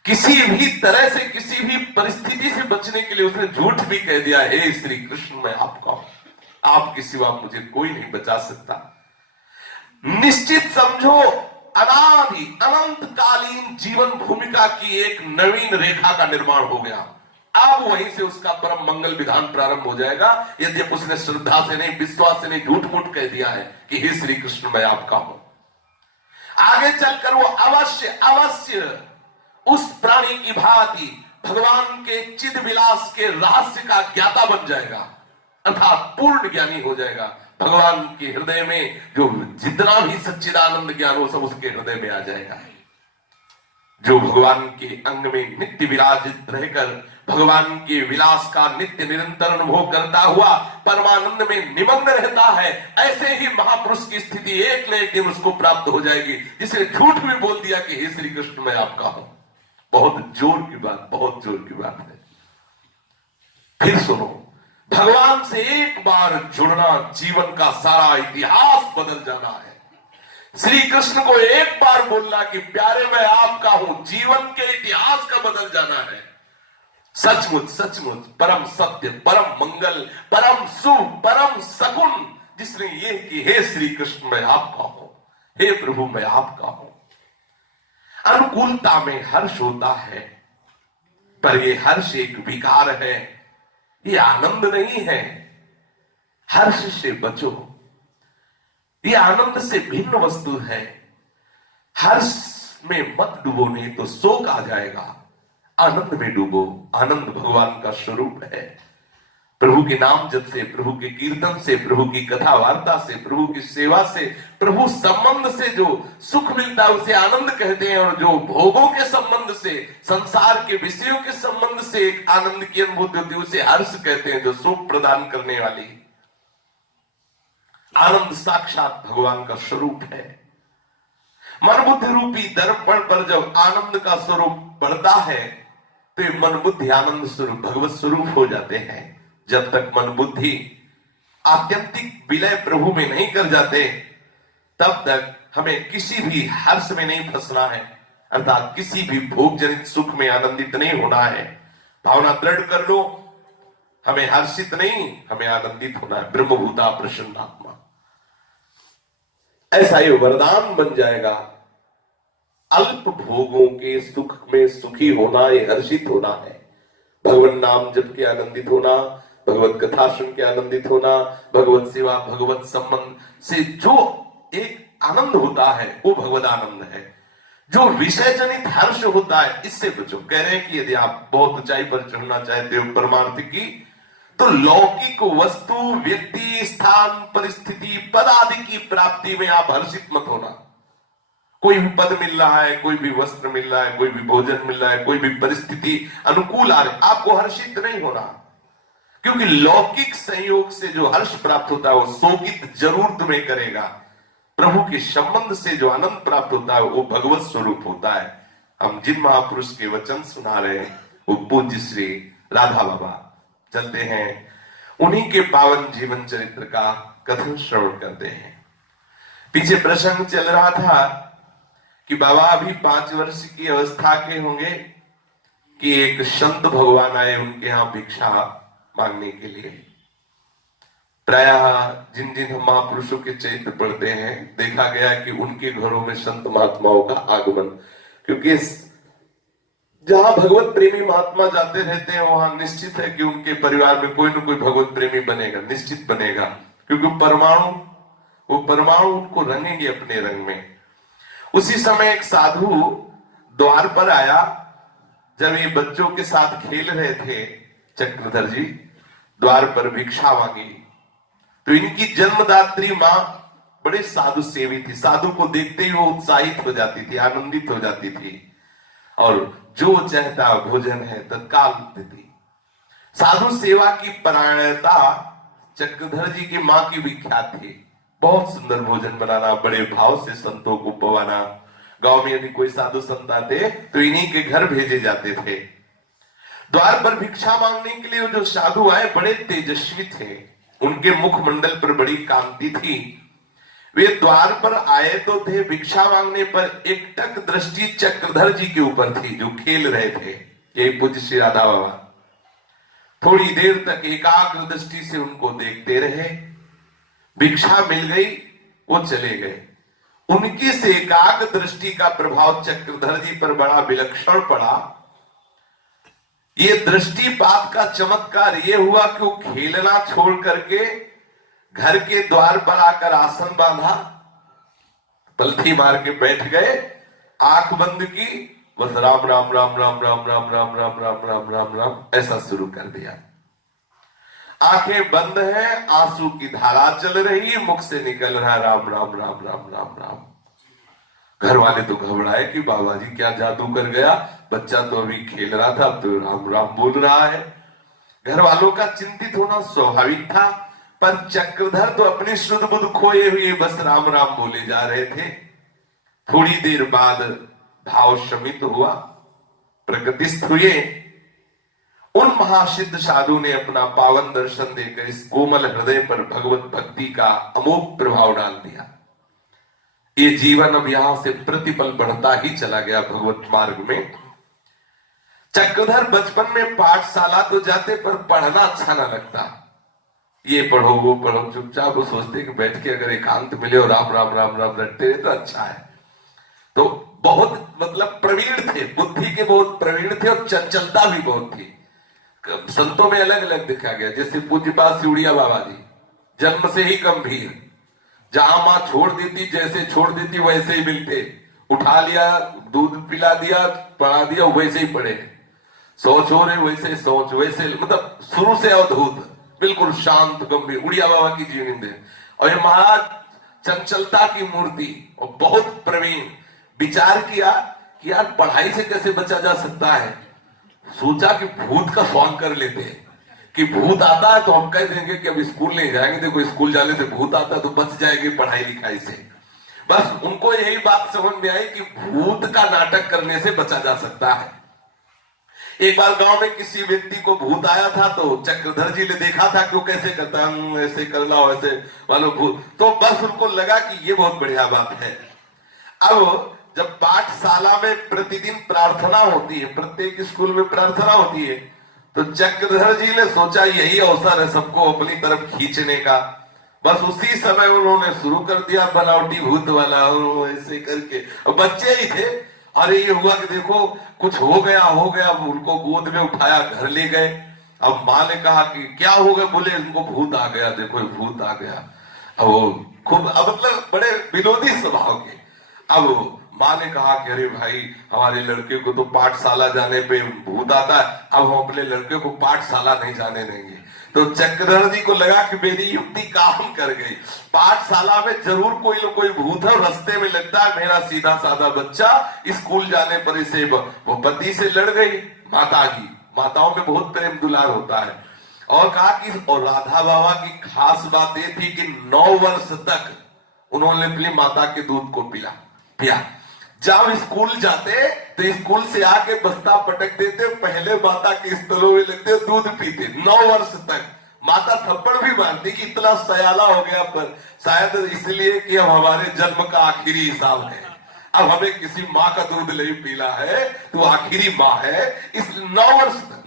किसी भी तरह से, किसी भी परिस्थिति से बचने के लिए उसने झूठ भी कह दिया, हे श्री कृष्ण मैं आपका हूं, आपके सिवा मुझे कोई नहीं बचा सकता। निश्चित समझो अनादि अनंतकालीन जीवन भूमिका की एक नवीन रेखा का निर्माण हो गया। अब वहीं से उसका परम मंगल विधान प्रारंभ हो जाएगा, यदि उसने श्रद्धा से नहीं, विश्वास से नहीं, झूठ मूठ कह दिया है कि हे श्री कृष्ण मैं आपका हूं। आगे चलकर वो अवश्य अवश्य उस प्राणी की भांति भगवान के चिद विलास के रहस्य का ज्ञाता बन जाएगा, अर्थात पूर्ण ज्ञानी हो जाएगा। भगवान के हृदय में जो जितना भी सच्चिदानंद ज्ञान हो सब उसके हृदय में आ जाएगा। जो भगवान के अंग में नित्य विराजित रहकर भगवान के विलास का नित्य निरंतर अनुभव करता हुआ परमानंद में निमग्न रहता है, ऐसे ही महापुरुष की स्थिति एक न एक दिन उसको प्राप्त हो जाएगी, जिसने झूठ भी बोल दिया कि हे श्री कृष्ण मैं आपका हूं। बहुत जोर की बात, बहुत जोर की बात है। फिर सुनो, भगवान से एक बार जुड़ना जीवन का सारा इतिहास बदल जाना है। श्री कृष्ण को एक बार बोलना कि प्यारे मैं आपका हूं, जीवन के इतिहास का बदल जाना है। सचमुच सचमुच परम सत्य, परम मंगल, परम शुभ, परम सगुण जिसने ये कि हे श्री कृष्ण मैं आपका हूं, हे प्रभु मैं आपका हूं। अनुकूलता में हर्ष होता है, पर ये हर्ष एक विकार है, ये आनंद नहीं है। हर्ष से बचो, ये आनंद से भिन्न वस्तु है। हर्ष में मत डूबो, नहीं तो शोक आ जाएगा। आनंद में डूबो, आनंद भगवान का स्वरूप है। प्रभु के नाम जप से, प्रभु के कीर्तन से, प्रभु की कथा वार्ता से, प्रभु की सेवा से, प्रभु संबंध से जो सुख मिलता है उसे आनंद कहते हैं, और जो भोगों के संबंध से, संसार के विषयों के संबंध से एक आनंद की अनुभूति होती है उसे हर्ष कहते हैं, जो सुख प्रदान करने वाली। आनंद साक्षात भगवान का स्वरूप है। मन बुद्धि रूपी दर्पण पर जब आनंद का स्वरूप बढ़ता है तो मन बुद्धि आनंद स्वरूप भगवत स्वरूप हो जाते हैं। जब तक मन बुद्धि आत्यंतिक विलय प्रभु में नहीं कर जाते तब तक हमें किसी भी हर्ष में नहीं फंसना है, अर्थात किसी भी भोग जनित सुख में आनंदित नहीं होना है। भावना दृढ़ कर लो, हमें हर्षित नहीं, हमें आनंदित होना है। ब्रह्मभूता प्रसन्नात्मा, ऐसा ये वरदान बन जाएगा अल्प भोगों के सुख में सुखी होना, ये हर्षित होना है। भगवान नाम जप के आनंदित होना, भगवत कथा सुन के आनंदित होना, भगवत सेवा, भगवत संबंध से जो एक आनंद होता है वो भगवत आनंद है। जो विषय जनित हर्ष होता है इससे बचो। कह रहे हैं कि यदि आप बहुत ऊंचाई पर चढ़ना चाहते हो परमार्थ की, तो लौकिक वस्तु, व्यक्ति, स्थान, परिस्थिति, पद आदि की प्राप्ति में आप हर्षित मत होना। कोई भी पद मिल रहा है, कोई भी वस्त्र मिल रहा है, कोई भी भोजन मिल रहा है, कोई भी परिस्थिति अनुकूल आ रही, आपको हर्षित नहीं होना। क्योंकि लौकिक संयोग से जो हर्ष प्राप्त होता है वो शोकित जरूर तुम्हें करेगा। प्रभु के संबंध से जो आनंद प्राप्त होता है वो भगवत स्वरूप होता है। हम जिन महापुरुष के वचन सुना रहे हैं वो पूज्य श्री राधा बाबा। चलते हैं उन्हीं के पावन जीवन चरित्र का कथन श्रवण करते हैं। पीछे प्रसंग चल रहा था कि बाबा अभी 5 वर्ष की अवस्था के होंगे कि एक संत भगवान आए उनके यहां भिक्षा मांगने के लिए। प्रायः जिन जिन हम महापुरुषों के चरित्र पढ़ते हैं देखा गया कि उनके घरों में संत महात्माओं का आगमन, क्योंकि जहां भगवत प्रेमी महात्मा जाते रहते हैं वहां निश्चित है कि उनके परिवार में कोई न कोई भगवत प्रेमी बनेगा, निश्चित बनेगा। क्योंकि वो परमाणु उनको रंगेंगे अपने रंग में। उसी समय एक साधु द्वार पर आया। जब ये बच्चों के साथ खेल रहे थे, चक्रधर जी द्वार पर भिक्षा मांगी, तो इनकी जन्मदात्री मां बड़े साधु सेवी थी। साधु को देखते ही वो उत्साहित हो जाती थी, आनंदित हो जाती थी और जो चाहता भोजन है तत्काल देती। साधु सेवा की परायणता चक्रधर जी की मां की विख्यात थी। बहुत सुंदर भोजन बनाना, बड़े भाव से संतों को पवाना। गांव में यदि कोई साधु संत आते तो इन्हीं के घर भेजे जाते थे। द्वार पर भिक्षा मांगने के लिए जो साधु आए बड़े तेजस्वी थे, उनके मुखमंडल पर बड़ी कांति थी। वे द्वार पर आए तो थे, भिक्षा मांगने पर एकटक दृष्टि चक्रधर जी के ऊपर थी जो खेल रहे थे। यही पूज्य श्री राधा बाबा थोड़ी देर तक एकाग्र दृष्टि से उनको देखते रहे। भिक्षा मिल गई, वो चले गए। उनकी से एकाग्र दृष्टि का प्रभाव चक्रधर जी पर बड़ा विलक्षण पड़ा। ये दृष्टिपात का चमत्कार ये हुआ कि वो खेलना छोड़ करके घर के द्वार पर आकर आसन बांधा, पलथी मार के बैठ गए, आंख बंद की, बस राम राम राम राम राम राम राम राम राम राम राम राम ऐसा शुरू कर दिया। आंखें बंद हैं, आंसू की धारा चल रही, मुख से निकल रहा राम राम राम राम राम राम। घर वाले तो घबराए कि बाबा जी क्या जादू कर गया, बच्चा तो अभी खेल रहा था अब तो राम राम बोल रहा है। घर वालों का चिंतित होना स्वाभाविक था, पर चक्रधर तो अपनी शुद्ध बुद्ध खोए हुए बस राम राम बोले जा रहे थे। थोड़ी देर बाद भाव शमित हुआ, प्रकृतिस्थ हुए। उन महासिद्ध साधु ने अपना पावन दर्शन देकर इस कोमल हृदय पर भगवत भक्ति का अमोघ प्रभाव डाल दिया। ये जीवन अब यहां से प्रतिपल बढ़ता ही चला गया भगवत मार्ग में। चक्रधर बचपन में पाठशाला तो जाते पर पढ़ना अच्छा ना लगता। ये पढ़ो वो पढ़ो, चुपचाप वो सोचते कि बैठ के अगर एकांत मिले और राम राम राम राम रटते रहे तो अच्छा है। तो बहुत मतलब प्रवीण थे, बुद्धि के बहुत प्रवीण थे और चंचलता भी बहुत थी। संतों में अलग अलग देखा गया, जैसे पूज्यपाद सिउड़िया बाबा जी जन्म से ही गंभीर, जहां मां छोड़ देती जैसे छोड़ देती वैसे ही मिलते, उठा लिया दूध पिला दिया पढ़ा दिया वैसे ही पढ़े, सोच हो रहे वैसे सोच, वैसे मतलब शुरू से अवधूत, बिल्कुल शांत गंभीर उड़िया बाबा की जीवनी दे। और ये महाराज चंचलता की मूर्ति और बहुत प्रवीण। विचार किया कि यार पढ़ाई से कैसे बचा जा सकता है। सोचा कि भूत का स्वांग कर लेते हैं कि भूत आता है तो हम कह देंगे कि अब स्कूल नहीं जाएंगे, देखो स्कूल जाने से भूत आता है तो बच जाएंगे पढ़ाई लिखाई से। बस उनको यही बात समझ में आई कि भूत का नाटक करने से बचा जा सकता है। एक बार गांव में किसी व्यक्ति को भूत आया था तो चक्रधर जी ने देखा था कि वो कैसे करता है, ऐसे कर लो वैसे मानो भूत, तो बस उनको लगा कि ये बहुत बढ़िया बात है। अब जब पाठशाला में प्रतिदिन प्रार्थना होती है, प्रत्येक स्कूल में प्रार्थना होती है, तो चक्रधर जी ने सोचा यही अवसर है सबको अपनी तरफ खींचने का। बस उसी समय उन्होंने शुरू कर दिया बनावटी भूत वाला, ऐसे करके बच्चे ही थे अरे ये हुआ कि देखो कुछ हो गया, उनको गोद में उठाया, घर ले गए। अब माँ ने कहा कि क्या हो गया, बोले उनको भूत आ गया, देखो भूत आ गया। अब वो खूब मतलब बड़े विनोदी स्वभाव के। अब माँ ने कहा कि अरे भाई हमारे लड़के को तो पाठशाला जाने पे भूत आता है, अब हम अपने लड़के को पाठशाला नहीं जाने देंगे। तो चक्रधर जी को लगा कि मेरी युक्ति काम कर गई, पाठशाला में जरूर कोई न कोई भूत है, रास्ते में लगता है मेरा सीधा साधा बच्चा स्कूल जाने पर इसे वो पति से लड़ गई। माताओं में बहुत प्रेम दुलार होता है। और कहा कि और राधा बाबा की खास बात ये थी कि 9 वर्ष तक उन्होंने अपनी माता के दूध को पिया। जब स्कूल जाते तो स्कूल से आके बस्ता पटक देते, पहले माता के स्तरों में लगते, दूध पीते 9 वर्ष तक। माता थप्पड़ भी मारती कि इतना सयाला हो गया, पर शायद इसलिए कि अब हमारे जन्म का आखिरी हिसाब है, अब हमें किसी माँ का दूध नहीं पीना है, तो आखिरी माँ है। इस 9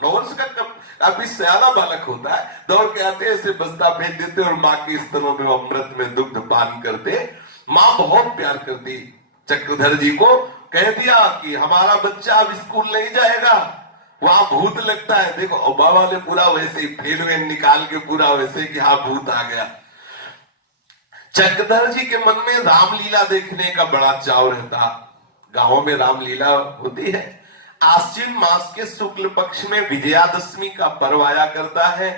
वर्ष का कब अभी सयाना बालक होता है, दौड़ के आते ऐसे बस्ता भेज देते और माँ के स्तनों में अमृत में दुग्ध पान करते। माँ बहुत प्यार करती चक्रधर जी को, कह दिया कि हमारा बच्चा अब स्कूल नहीं जाएगा, वहां भूत लगता है। देखो और बाबा ने पूरा वैसे ही फेल निकाल के पूरा वैसे कि हाँ भूत आ गया। चक्रधर जी के मन में रामलीला देखने का बड़ा चाव रहता। गांवों में रामलीला होती है। आश्विन मास के शुक्ल पक्ष में विजयादशमी का पर्व आया करता है।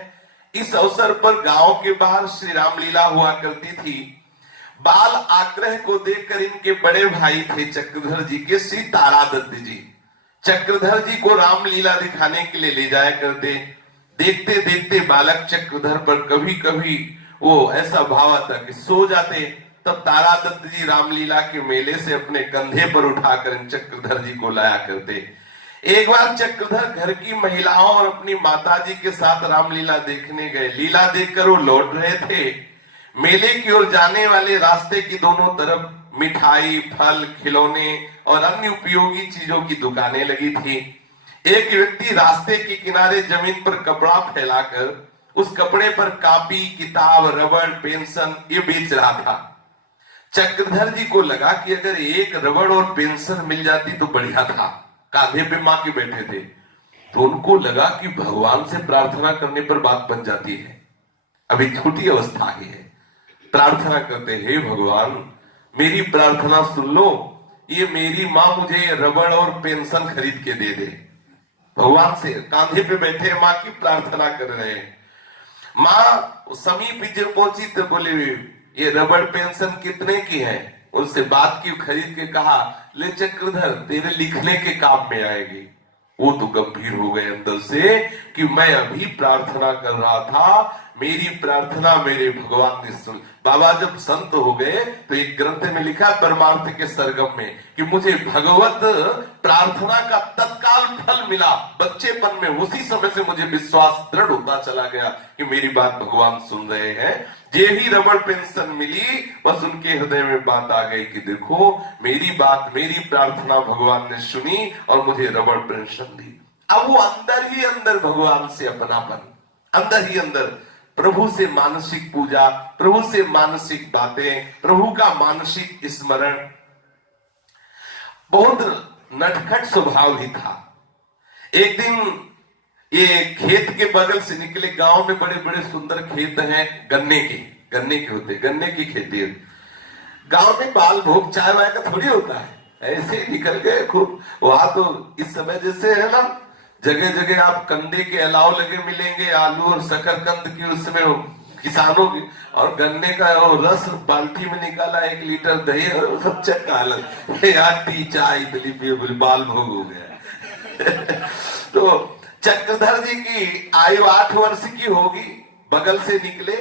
इस अवसर पर गांव के बाहर श्री रामलीला हुआ करती थी। बाल आग्रह को देखकर इनके बड़े भाई थे चक्रधर जी के श्री तारादत्त जी, चक्रधर जी को रामलीला दिखाने के लिए ले जाया करते। देखते देखते बालक चक्रधर पर कभी कभी वो ऐसा भाव आता कि सो जाते, तब तारादत्त जी रामलीला के मेले से अपने कंधे पर उठाकर चक्रधर जी को लाया करते। एक बार चक्रधर घर की महिलाओं और अपनी माताजी के साथ रामलीला देखने गए। लीला देखकर वो लौट रहे थे। मेले की ओर जाने वाले रास्ते की दोनों तरफ मिठाई, फल, खिलौने और अन्य उपयोगी चीजों की दुकानें लगी थी। एक व्यक्ति रास्ते के किनारे जमीन पर कपड़ा फैलाकर उस कपड़े पर कॉपी, किताब, रबड़, पेंसिल ये बेच रहा था। चक्रधर जी को लगा कि अगर एक रबड़ और पेंसिल मिल जाती तो बढ़िया था। कांधे पे मां के बैठे थे, तो उनको लगा कि भगवान से प्रार्थना करने पर बात बन जाती है। अभी छोटी अवस्था ही है, प्रार्थना करते, हे भगवान मेरी प्रार्थना सुन लो, ये मेरी माँ मुझे रबड़ और पेंसिल खरीद के दे दे। भगवान से कांधे पे बैठे माँ की प्रार्थना कर रहे हैं। माँ समीप जब पहुंची तो बोले ये रबड़ पेंसिल कितने की है? उनसे बात की, खरीद के कहा ले चक्रधर तेरे लिखने के काम में आएगी। वो तो गंभीर हो गए अंदर से कि मैं अभी प्रार्थना कर रहा था, मेरी प्रार्थना मेरे भगवान ने सुन। बाबा जब संत हो गए तो एक ग्रंथ में लिखा परमार्थ के सरगम में कि मुझे भगवत प्रार्थना का तत्काल फल मिला। बच्चेपन में उसी समय से मुझे विश्वास दृढ़ होता चला गया कि मेरी बात भगवान सुन रहे हैं। जे ही रबड़ पेंशन मिली बस उनके हृदय में बात आ गई कि देखो मेरी बात, मेरी प्रार्थना भगवान ने सुनी और मुझे रबड़ पेंशन दी। अब वो अंदर ही अंदर भगवान से अपनापन, अंदर ही अंदर प्रभु से मानसिक पूजा, प्रभु से मानसिक बातें, प्रभु का मानसिक स्मरण। बहुत नटखट स्वभाव भी था। एक दिन ये खेत के बगल से निकले, गांव में बड़े बड़े सुंदर खेत हैं गन्ने के होते, गन्ने की खेती। गांव में बाल भोग चाय वाय का थोड़ी होता है, ऐसे ही निकल गए खूब। वहां तो इस समय जैसे है ना, जगह जगह आप कंडे के अलाव लगे मिलेंगे, आलू और शकरकंद की उसमें किसानों की, और गन्ने का रस बाल्टी में निकाला, 1 लीटर दही और सब चक्का अलग यार, टी चाय इडली पिए, बाल भोग हो गया। तो चक्रधर जी की आयु 8 वर्ष की होगी। बगल से निकले,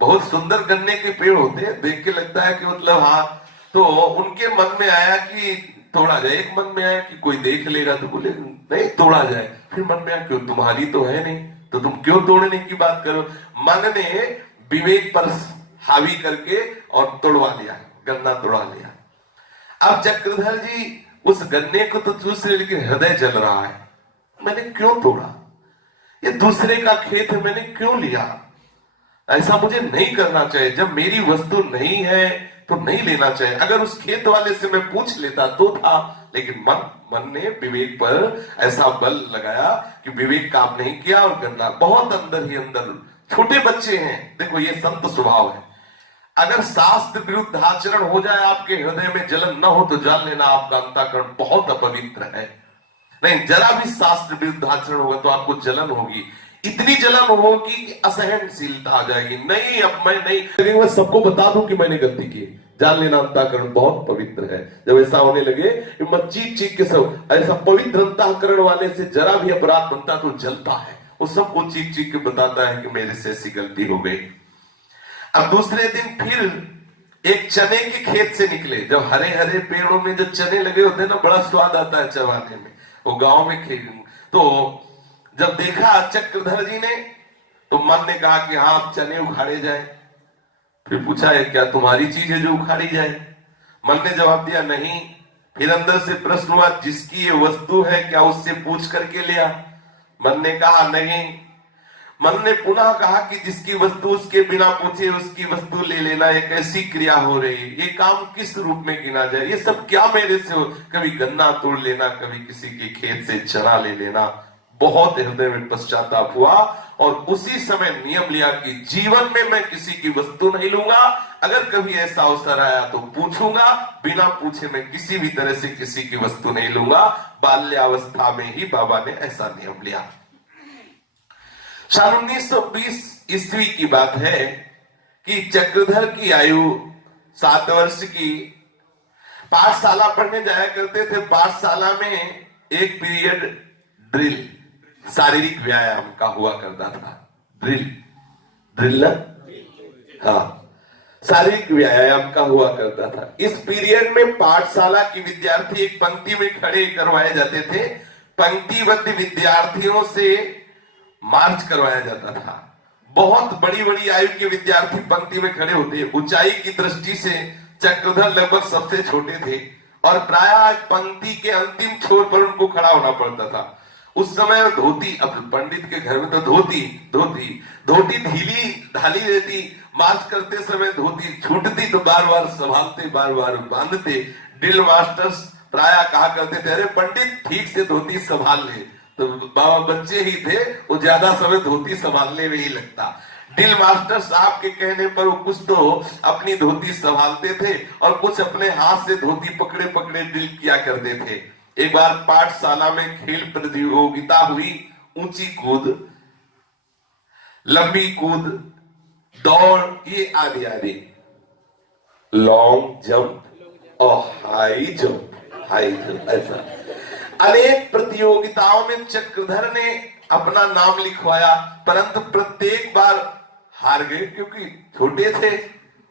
बहुत सुंदर गन्ने के पेड़ होते हैं, देख के लगता है कि मतलब हाँ। तो उनके मन में आया कि तोड़ा जाए। एक मन में आया कि कोई देख लेगा, तो बोले नहीं तोड़ा जाए। फिर मन में आया क्यों, तुम्हारी तो है नहीं तो तुम क्यों तोड़ने की बात करो। मन ने विवेक पर हावी करके और तोड़वा लिया, गन्ना तोड़ा लिया। अब चक्रधर जी उस गन्ने को तो चूस रहे, लेकिन हृदय जल रहा है, मैंने क्यों तोड़ा, ये दूसरे का खेत है, मैंने क्यों लिया, ऐसा मुझे नहीं करना चाहिए। जब मेरी वस्तु नहीं है तो नहीं लेना चाहिए। अगर उस खेत वाले से मैं पूछ लेता तो था, लेकिन मन ने विवेक पर ऐसा बल लगाया कि विवेक काम नहीं किया और गन्ना बहुत अंदर ही अंदर। छोटे बच्चे हैं, देखो ये संत स्वभाव है। अगर शास्त्र विरुद्ध आचरण हो जाए, आपके हृदय में जलन न हो तो जान लेना आपका अंतःकरण बहुत अपवित्र है। नहीं, जरा भी शास्त्र विरुद्ध आचरण होगा तो आपको जलन होगी, इतनी जलन होगी कि असहनशीलता आ जाएगी। नहीं, अब मैं नहीं, मैं सबको बता दूं कि मैंने गलती की, जान लेना अंतःकरण बहुत पवित्र है। जब ऐसा होने लगे कि मैं चीख चीख के सब, ऐसा पवित्र अंतःकरण वाले से जरा भी अपराध बनता तो जलता है, वो सबको चीख चीख के बताता है कि मेरे से ऐसी गलती हो गई। अब दूसरे दिन फिर एक चने के खेत से निकले। जब हरे हरे पेड़ों में जो चने लगे होते हैं ना, बड़ा स्वाद आता है चबाने में। वो गांव में खेत, तो जब देखा चक्रधर जी ने तो मन ने कहा कि हाँ अब चने उखाड़े जाए। फिर पूछा है क्या तुम्हारी चीज है जो उखाड़ी जाए? मन ने जवाब दिया नहीं। फिर अंदर से प्रश्न हुआ जिसकी ये वस्तु है क्या उससे पूछ करके लिया? मन ने कहा नहीं। मन ने पुनः कहा कि जिसकी वस्तु उसके बिना पूछे उसकी वस्तु ले लेना, एक ऐसी क्रिया हो रही है, ये काम किस रूप में गिना जाए? ये सब क्या मेरे से हो? कभी गन्ना तोड़ लेना, कभी किसी के खेत से चना ले लेना। बहुत हृदय में पश्चाताप हुआ और उसी समय नियम लिया कि जीवन में मैं किसी की वस्तु नहीं लूंगा। अगर कभी ऐसा अवसर आया तो पूछूंगा, बिना पूछे मैं किसी भी तरह से किसी की वस्तु नहीं लूंगा। बाल्यावस्था में ही बाबा ने ऐसा नियम लिया। सन 1920 ईस्वी की बात है कि चक्रधर की आयु 7 वर्ष की। पाठशाला पढ़ने जाया करते थे। पाठशाला में एक पीरियड ड्रिल, शारीरिक व्यायाम का हुआ करता था। ड्रिल ना, हाँ, शारीरिक व्यायाम का हुआ करता था। इस पीरियड में पाठशाला के विद्यार्थी एक पंक्ति में खड़े करवाए जाते थे। पंक्तिबद्ध विद्यार्थियों से मार्च करवाया जाता था। बहुत बड़ी बड़ी आयु के विद्यार्थी पंक्ति में खड़े होते। ऊंचाई की दृष्टि से चक्रधर लगभग सबसे छोटे थे और प्रायः पंक्ति के अंतिम छोर पर उनको खड़ा होना पड़ता था। उस समय धोती, अब पंडित के घर में तो धोती ढीली ढाली रहती। मार्च करते समय धोती छूटती तो बार बार संभालते, बार बार बांधते। ड्रिल मास्टर्स प्रायः कहा करते थे अरे पंडित ठीक से धोती संभाल ले। तो बाबा बच्चे ही थे, वो ज्यादा समय धोती संभालने में ही लगता। ड्रिल मास्टर साहब के कहने पर वो कुछ तो अपनी धोती संभालते थे और कुछ अपने हाथ से धोती पकड़े पकड़े ड्रिल किया करते थे। एक बार पाठशाला में खेल प्रतियोगिता हुई। ऊंची कूद, लंबी कूद, दौड़, ये आदि लॉन्ग जंप और हाई जंप ऐसा अनेक प्रतियोगिताओं में चक्रधर ने अपना नाम लिखवाया, परंतु प्रत्येक बार हार गए क्योंकि छोटे थे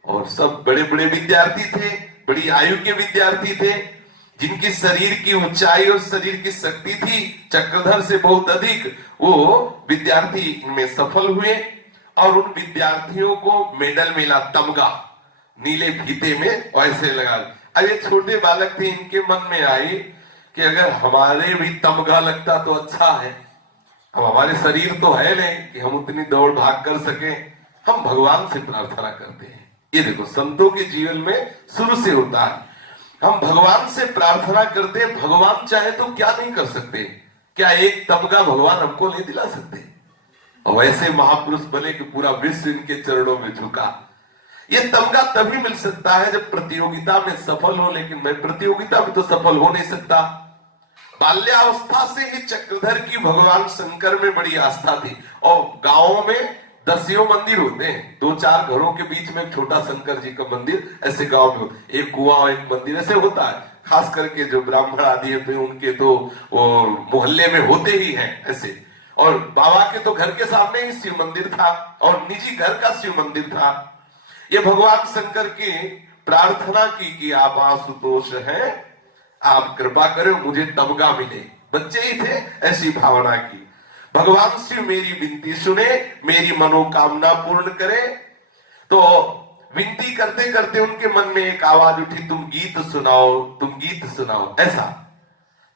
और सब बड़े बड़े विद्यार्थी थे, बड़ी आयु के विद्यार्थी थे, जिनकी शरीर की ऊंचाई और शरीर की शक्ति थी चक्रधर से बहुत अधिक। वो विद्यार्थी इनमें सफल हुए और उन विद्यार्थियों को मेडल मिला, तमगा नीले फीते में वैसे लगा। अब ये छोटे बालक थे, इनके मन में आई कि अगर हमारे भी तमगा लगता तो अच्छा है। अब हमारे शरीर तो है नहीं कि हम उतनी दौड़ भाग कर सके। हम भगवान से प्रार्थना करते हैं। ये देखो संतों के जीवन में शुरू से होता है, हम भगवान से प्रार्थना करते हैं। भगवान चाहे तो क्या नहीं कर सकते? क्या एक तमगा भगवान हमको नहीं दिला सकते? और वैसे महापुरुष बने कि पूरा विश्व इनके चरणों में झुका। ये तमगा तभी मिल सकता है जब प्रतियोगिता में सफल हो, लेकिन मैं प्रतियोगिता में तो सफल हो नहीं सकता। बाल्यावस्था से ही चक्रधर की भगवान शंकर में बड़ी आस्था थी और गांवों में 10 मंदिर होते हैं। 2-4 घरों के बीच में एक छोटा शंकर जी का मंदिर ऐसे गांव में, एक कुआं एक मंदिर ऐसे होता है। खास करके जो ब्राह्मण आदि है उनके तो मोहल्ले में होते ही हैं ऐसे। और बाबा के तो घर के सामने ही शिव मंदिर था और निजी घर का शिव मंदिर था। ये भगवान शंकर की प्रार्थना की कि आप आशुतोष हैं, आप कृपा करें मुझे तमगा मिले। बच्चे ही थे, ऐसी भावना की। भगवान शिव मेरी विनती सुने, मेरी मनोकामना पूर्ण करे। तो विनती करते करते उनके मन में एक आवाज उठी, तुम गीत सुनाओ, तुम गीत सुनाओ। ऐसा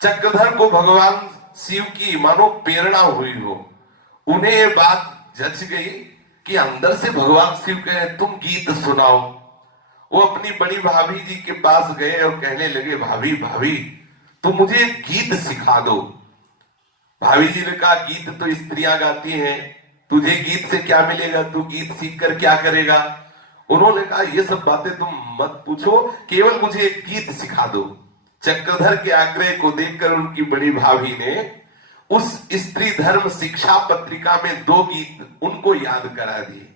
चक्रधर को भगवान शिव की मानो प्रेरणा हुई हो। उन्हें ये बात जच गई कि अंदर से भगवान शिव कहे तुम गीत सुनाओ। वो अपनी बड़ी भाभी जी के पास गए और कहने लगे, भाभी भाभी तुम मुझे एक गीत सिखा दो। भाभी जी ने कहा, गीत तो स्त्रियां गाती हैं, तुझे गीत से क्या मिलेगा, तू गीत सीख कर क्या करेगा। उन्होंने कहा, ये सब बातें तुम मत पूछो, केवल मुझे एक गीत सिखा दो। चक्रधर के आग्रह को देखकर उनकी बड़ी भाभी ने उस स्त्री धर्म शिक्षा पत्रिका में 2 गीत उनको याद करा दिए।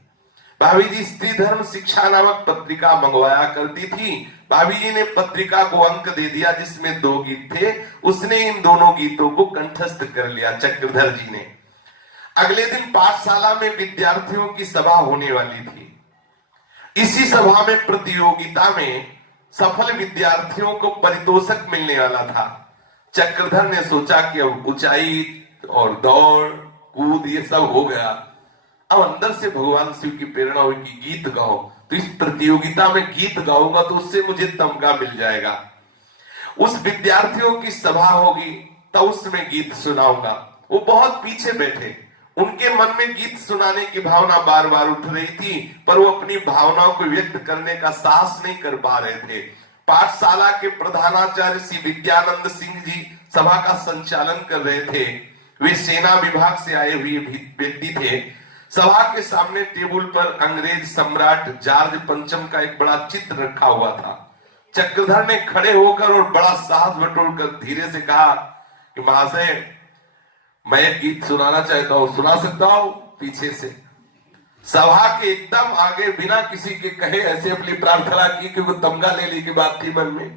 भाभी जी स्त्री धर्म शिक्षा नामक पत्रिका मंगवाया करती थी। भाभी जी ने पत्रिका को अंक दे दिया जिसमें 2 गीत थे। उसने इन दोनों गीतों को कंठस्थ कर लिया चक्रधर जी ने। अगले दिन पाठशाला में विद्यार्थियों की सभा होने वाली थी। इसी सभा में प्रतियोगिता में सफल विद्यार्थियों को पारितोषिक मिलने वाला था। चक्रधर ने सोचा कि अब ऊंचाई और दौड़ कूद ये सब हो गया, अब अंदर से भगवान शिव की प्रेरणा हुई कि गीत गाओ, तो इस प्रतियोगिता में गीत गाऊंगा तो उससे मुझे तमगा मिल जाएगा। उस विद्यार्थियों की सभा होगी तो उसमें गीत सुनाऊंगा। वो बहुत पीछे बैठे, उनके मन में गीत सुनाने की भावना बार बार उठ रही थी, पर वो अपनी भावनाओं को व्यक्त करने का साहस नहीं कर पा रहे थे। पाठशाला के प्रधानाचार्य श्री विद्यानंद सिंह जी सभा का संचालन कर रहे थे। वे सेना विभाग से आए हुए व्यक्ति थे। सभा के सामने टेबल पर अंग्रेज सम्राट जॉर्ज पंचम का एक बड़ा चित्र रखा हुआ था। चक्रधर ने खड़े होकर और बड़ा साहस बटोरकर धीरे से कहा कि महाशय, मैं एक गीत सुनाना चाहता हूं, सुना सकता हूं? पीछे से सभा के एकदम आगे बिना किसी के कहे ऐसे अपनी प्रार्थना की, क्योंकि तमगा लेने की बात थी मन में।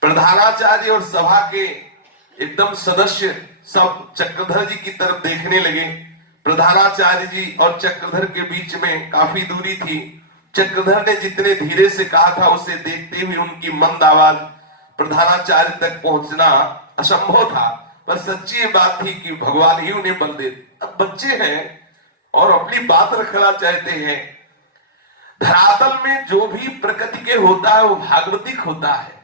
प्रधानाचार्य और सभा के एकदम सदस्य सब चक्रधर जी की तरफ देखने लगे। प्रधानाचार्य जी और चक्रधर के बीच में काफी दूरी थी। चक्रधर ने जितने धीरे से कहा था उसे देखते हुए उनकी मंद आवाज प्रधानाचार्य तक पहुंचना असंभव था, पर सच्ची बात थी कि भगवान ही उन्हें बल दे। अब बच्चे हैं और अपनी बात रखना चाहते हैं। धरातल में जो भी प्रकृति के होता है वो भागवतिक होता है।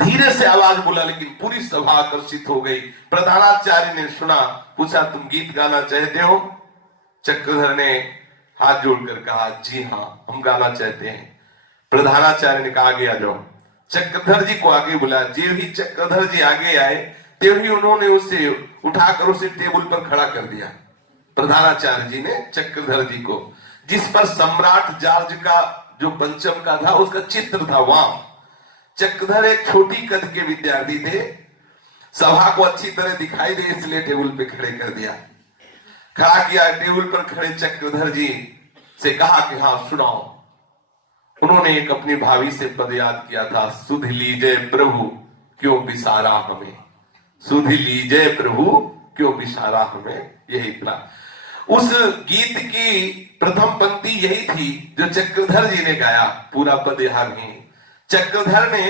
धीरे से आवाज बोला, लेकिन पूरी सभा आकर्षित हो गई। प्रधानाचार्य ने सुना, पूछा, तुम गीत गाना चाहते हो? चक्रधर ने हाथ जोड़कर कहा, जी हाँ, हम गाना चाहते हैं। प्रधानाचार्य ने कहा, आगे आ जाओ। चक्रधर जी को आगे बुलाया। जो ही चक्रधर जी आगे आए त्यों ही उन्होंने उसे उठाकर उसे टेबल पर खड़ा कर दिया। प्रधानाचार्य जी ने चक्रधर जी को, जिस पर सम्राट जॉर्ज का जो पंचम का था उसका चित्र था, वहां चक्रधर एक छोटी कद के विद्यार्थी थे। सभा को अच्छी तरह दिखाई दे इसलिए टेबल पे खड़े कर दिया। खड़ा किया। टेबल पर खड़े चक्रधर जी से कहा कि हाँ सुनाओ। उन्होंने एक अपनी भाभी से पद याद किया था, सुध लीजिए प्रभु क्यों बिसारा हमें, सुध लीजिए प्रभु क्यों बिसारा हमें। यही था उस गीत की प्रथम पंक्ति, यही थी जो चक्रधर जी ने गाया। पूरा पद यहां नहीं। चक्रधर ने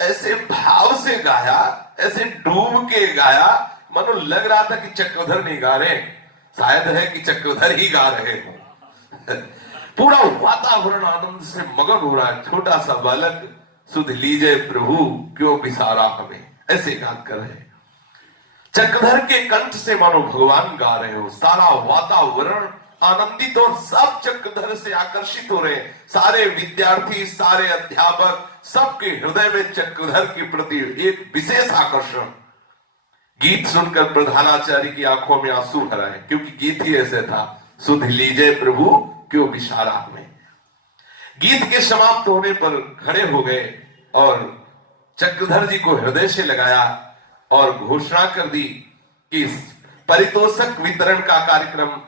ऐसे भाव से गाया, ऐसे डूब के गाया, मानो लग रहा था कि चक्रधर नहीं गा रहे, शायद है कि चक्रधर ही गा रहे हो। पूरा वातावरण आनंद से मगन हो रहा है। छोटा सा बालक, सुध लीजिए प्रभु क्यों बिसारा हमें, ऐसे गान कर रहे। चक्रधर के कंठ से मानो भगवान गा रहे हो। सारा वातावरण आनंदित और सब चक्रधर से आकर्षित हो रहे। सारे विद्यार्थी, सारे अध्यापक, सबके हृदय में चक्रधर के प्रति एक विशेष आकर्षण। गीत सुनकर प्रधानाचार्य की आंखों में आंसू भर आए, क्योंकि गीत ही ऐसे था, सुध लीजिए प्रभु क्यों बिसारा हमें। गीत के समाप्त होने पर खड़े हो गए और चक्रधर जी को हृदय से लगाया और घोषणा कर दी कि पारितोषिक वितरण का कार्यक्रम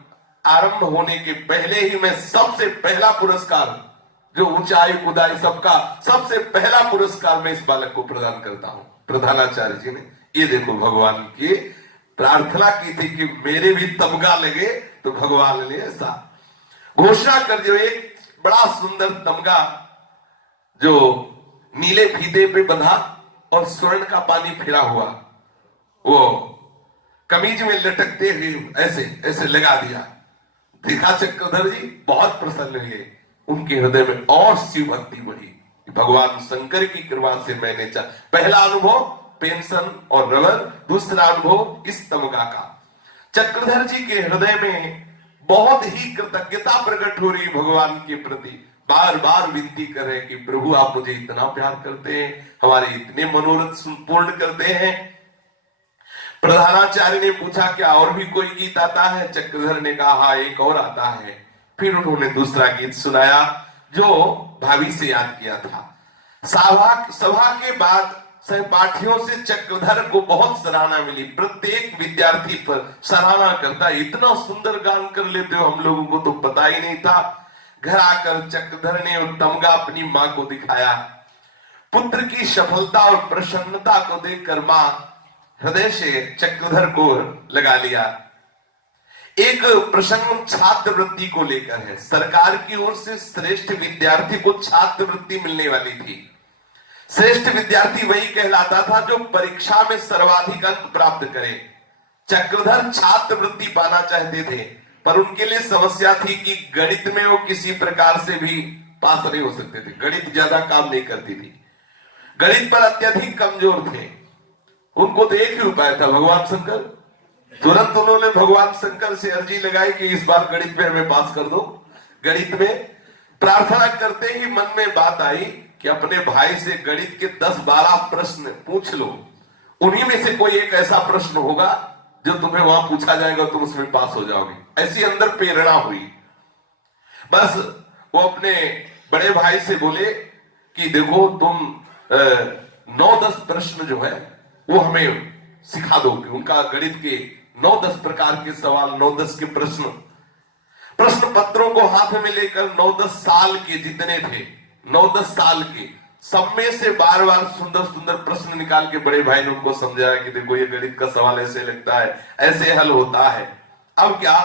आरंभ होने के पहले ही मैं सबसे पहला पुरस्कार, जो ऊंचाई कूदाई सबका सबसे पहला पुरस्कार मैं इस बालक को प्रदान करता हूं। प्रधानाचार्य जी ने ये देखो भगवान की प्रार्थना की थी कि मेरे भी तमगा लगे, तो भगवान ने ऐसा घोषणा कर दिया। एक बड़ा सुंदर तमगा जो नीले फीते पे बंधा और स्वर्ण का पानी फिरा हुआ, वो कमीज में लटकते हुए ऐसे ऐसे लगा दिया। देखा चक्रधर जी बहुत प्रसन्न हुए। उनके हृदय में और शिव भक्ति बढ़ी। भगवान शंकर की कृपा से मैंने पहला अनुभव पेंशन और रबर, दूसरा अनुभव इस तमगा का। चक्रधर जी के हृदय में बहुत ही कृतज्ञता प्रकट हो रही भगवान के प्रति। बार बार विनती कर रहे हैं कि प्रभु आप मुझे इतना प्यार करते हैं, हमारे इतने मनोरथ पूर्ण करते हैं। प्रधानाचार्य ने पूछा क्या और भी कोई गीत आता है? चक्रधर ने कहा हाँ एक और आता है। फिर उन्होंने दूसरा गीत सुनाया जो भाभी से याद किया था। सभा के बाद सहपाठियों से चक्रधर को बहुत सराहना मिली। प्रत्येक विद्यार्थी पर सराहना करता, इतना सुंदर गान कर लेते हो, हम लोगों को तो पता ही नहीं था। घर आकर चक्रधर ने तमगा अपनी मां को दिखाया। पुत्र की सफलता और प्रसन्नता को देखकर मां हृदय से चक्रधर को लगा लिया। एक प्रसंग छात्रवृत्ति को लेकर है। सरकार की ओर से श्रेष्ठ विद्यार्थी को छात्रवृत्ति मिलने वाली थी। श्रेष्ठ विद्यार्थी वही कहलाता था जो परीक्षा में सर्वाधिक अंक प्राप्त करे। चक्रधर छात्रवृत्ति पाना चाहते थे, पर उनके लिए समस्या थी कि गणित में वो किसी प्रकार से भी पास नहीं हो सकते थे। गणित ज्यादा काम नहीं करती थी, गणित पर अत्यधिक कमजोर थे। उनको तो एक ही उपाय था, भगवान शंकर। तुरंत उन्होंने भगवान शंकर से अर्जी लगाई कि इस बार गणित में हमें पास कर दो। गणित में प्रार्थना करते ही मन में बात आई कि अपने भाई से गणित के 10-12 प्रश्न पूछ लो, उन्हीं में से कोई एक ऐसा प्रश्न होगा जो तुम्हें वहां पूछा जाएगा, तुम उसमें पास हो जाओगे। ऐसी अंदर प्रेरणा हुई। बस वो अपने बड़े भाई से बोले कि देखो तुम 9-10 प्रश्न जो है वो हमें सिखा दो। कि उनका गणित के 9-10 प्रकार के सवाल, 9-10 के प्रश्न पत्रों को हाथ में लेकर 9-10 साल के जितने थे, 9-10 साल के, सब में से बार बार सुंदर सुंदर प्रश्न निकाल के बड़े भाई ने उनको समझाया कि देखो ये गणित का सवाल ऐसे लगता है, ऐसे हल होता है। अब क्या,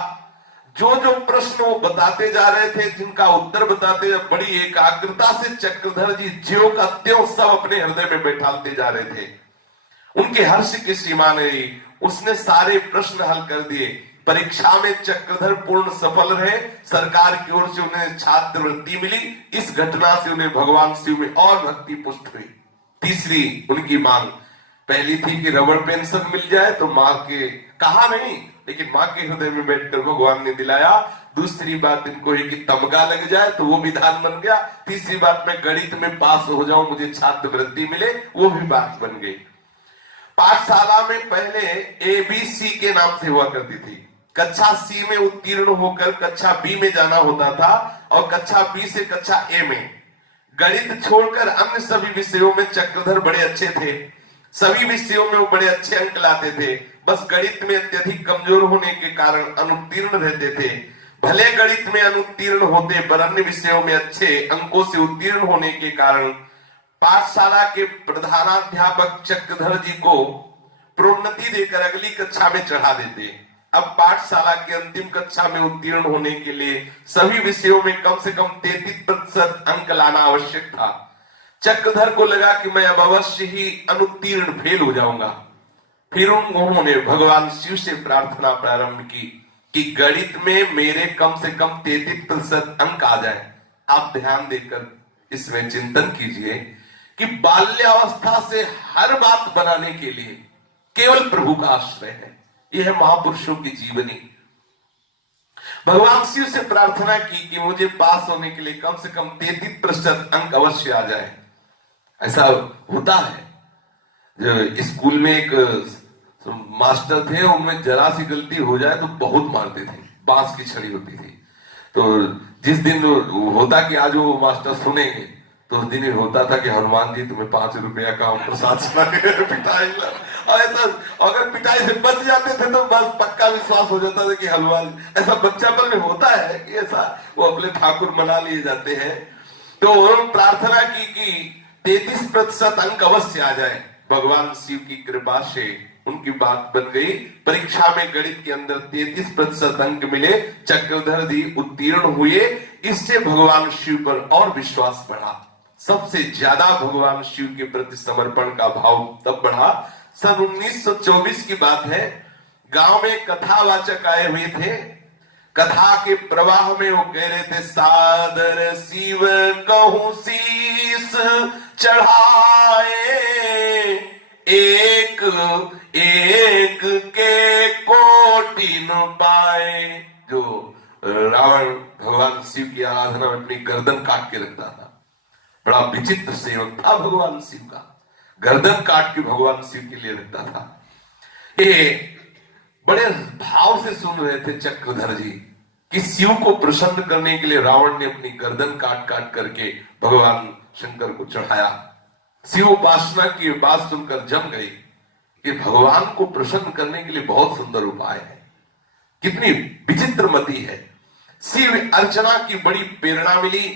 जो जो प्रश्न वो बताते जा रहे थे, जिनका उत्तर बताते बड़ी एकाग्रता से चक्रधर जी ज्यों का त्यों सब अपने हृदय में बैठालते जा रहे थे। उनके हर्ष की सीमा नहीं। उसने सारे प्रश्न हल कर दिए। परीक्षा में चक्रधर पूर्ण सफल रहे। सरकार की ओर से उन्हें छात्रवृत्ति मिली। इस घटना से उन्हें भगवान शिव में और भक्ति पुष्ट हुई। तीसरी उनकी मांग, पहली थी कि रबड़ पेंशन मिल जाए, तो मां के कहा नहीं, लेकिन मां के हृदय में बैठकर भगवान ने दिलाया। दूसरी बात इनको है कि तमगा लग जाए, तो वो विधान बन गया। तीसरी बात, मैं गणित में पास हो जाऊं, मुझे छात्रवृत्ति मिले, वो भी बात बन गई। पाठशाला में पहले ABC के नाम से हुआ करती थी। कक्षा C में उत्तीर्ण होकर कक्षा B में जाना होता था, और कक्षा B से कक्षा A में। गणित छोड़कर अन्य सभी विषयों में चक्रधर बड़े अच्छे थे। सभी विषयों में वो बड़े अच्छे अंक लाते थे। बस गणित में अत्यधिक कमजोर होने के कारण अनुत्तीर्ण रहते थे। भले गणित में अनुत्तीर्ण होते, पर अन्य विषयों में अच्छे अंकों से उत्तीर्ण होने के कारण पाठशाला के प्रधानाध्यापक चक्रधर जी को प्रोन्नति देकर अगली कक्षा में चढ़ा देते। अब पाठशाला के अंतिम कक्षा में उत्तीर्ण होने के लिए सभी विषयों में कम से कम 33% अंक लाना आवश्यक था। चक्रधर को लगा कि मैं अब अवश्य ही अनुत्तीर्ण फेल हो जाऊंगा। फिर उन्होंने भगवान शिव से प्रार्थना प्रारंभ की कि गणित में मेरे कम से कम 33% अंक आ जाए। आप ध्यान देकर इसमें चिंतन कीजिए कि बाल्यावस्था से हर बात बनाने के लिए केवल प्रभु का आश्रय है। यह है महापुरुषों की जीवनी। भगवान शिव से प्रार्थना की कि मुझे पास होने के लिए कम से कम 33% अंक अवश्य आ जाए। ऐसा होता है, जो स्कूल में एक मास्टर थे, उनमें जरा सी गलती हो जाए तो बहुत मारते थे, बांस की छड़ी होती थी। तो जिस दिन होता कि आज वो मास्टर सुनेंगे, तो उस दिन ही होता था कि हनुमान जी तुम्हें 5 रुपया का प्रसाद पिटाई। ऐसा अगर पिटाई से बच जाते थे तो बस पक्का विश्वास हो जाता था कि हनुमान, ऐसा बच्चापन में होता है कि ऐसा वो अपने ठाकुर मना लिए जाते हैं। तो उन्होंने प्रार्थना की कि 33% अंक अवश्य आ जाए। भगवान शिव की कृपा से उनकी बात बन गई। परीक्षा में गणित के अंदर 33% अंक मिले। चक्रधर जी उत्तीर्ण हुए। इससे भगवान शिव पर और विश्वास बढ़ा। सबसे ज्यादा भगवान शिव के प्रति समर्पण का भाव तब बढ़ा। सन 1924 की बात है। गांव में कथावाचक आए हुए थे। कथा के प्रवाह में वो कह रहे थे, सादर शिव कहूं शीस चढ़ाए, एक एक के कोटि न पाए। जो रावण भगवान शिव की आराधना में अपनी गर्दन काट के रखता था। बड़ा विचित्र सेवक था भगवान शिव का, गर्दन काट के भगवान शिव के लिए रखता था। ये बड़े भाव से सुन रहे थे चक्रधर जी कि शिव को प्रसन्न करने के लिए रावण ने अपनी गर्दन काट काट करके भगवान शंकर को चढ़ाया। शिव उपासना की बात सुनकर जम गई कि भगवान को प्रसन्न करने के लिए बहुत सुंदर उपाय है, कितनी विचित्र मति है। शिव अर्चना की बड़ी प्रेरणा मिली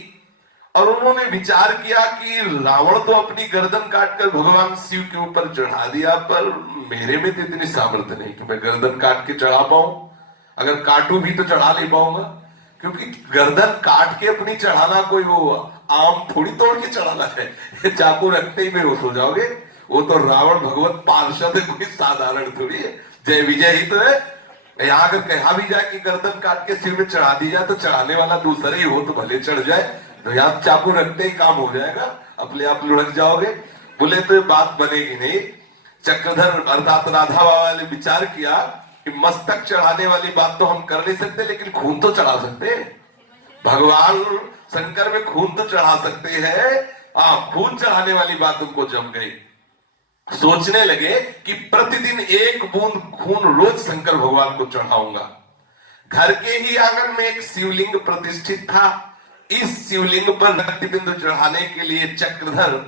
और उन्होंने विचार किया कि रावण तो अपनी गर्दन काटकर भगवान शिव के ऊपर चढ़ा दिया, पर मेरे में तो इतनी सामर्थ्य नहीं कि मैं गर्दन काट के चढ़ा पाऊं। अगर काटू भी तो चढ़ा नहीं पाऊंगा, क्योंकि गर्दन काट के अपनी चढ़ाना कोई वो आम थोड़ी तोड़ के चढ़ाना है, चाकू रखते ही बेहोश हो जाओगे। वो तो रावण भगवत पार्षद है, कोई साधारण थोड़ी है, जय विजय ही तो है। यहाँ अगर कहा भी जाए कि गर्दन काट के सिर में चढ़ा दी जाए तो चढ़ाने वाला दूसरा ही हो तो भले चढ़ जाए, तो यहाँ चाकू रखते ही काम हो जाएगा, अपने आप लुढ़क जाओगे। बोले तो बात बनेगी नहीं। चक्रधर अर्थात राधा बाबा ने विचार किया कि मस्तक चढ़ाने वाली बात तो हम कर नहीं सकते, लेकिन खून तो चढ़ा सकते हैं। भगवान शंकर में खून तो चढ़ा सकते हैं। खून चढ़ाने वाली बात उनको जम गई। सोचने लगे कि प्रतिदिन एक बूंद खून रोज शंकर भगवान को चढ़ाऊंगा। घर के ही आंगन में एक शिवलिंग प्रतिष्ठित था। इस शिवलिंग पर रक्त बिंदु चढ़ाने के लिए चक्रधर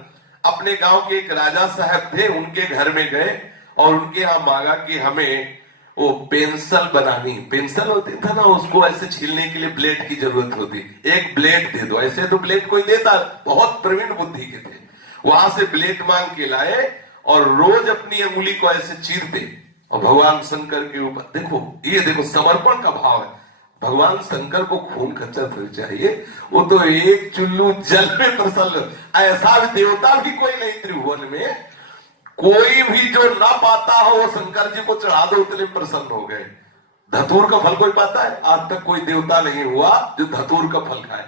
अपने गांव के एक राजा साहब थे, उनके घर में गए और उनके यहां मांगा कि हमें वो पेंसिल बनानी। पेंसिल होती था ना, उसको ऐसे छीलने के लिए ब्लेड की जरूरत होती, एक ब्लेड दे दो। ऐसे तो ब्लेड कोई देता, बहुत प्रवीण बुद्धि के थे। वहां से ब्लेड मांग के लाए और रोज अपनी अंगुली को ऐसे चीरते और भगवान शंकर के ऊपर, देखो ये देखो समर्पण का भाव है। भगवान शंकर को खून खच्चर फिर चाहिए, वो तो एक चुल्लू जल में प्रसन्न। ऐसा भी देवता भी कोई नहीं त्रिभुवन में, कोई भी जो ना पाता हो वो शंकर जी को चढ़ा दो, उतने प्रसन्न हो गए। धतूर का फल कोई पाता है? आज तक कोई देवता नहीं हुआ जो धतूर का फल खाए।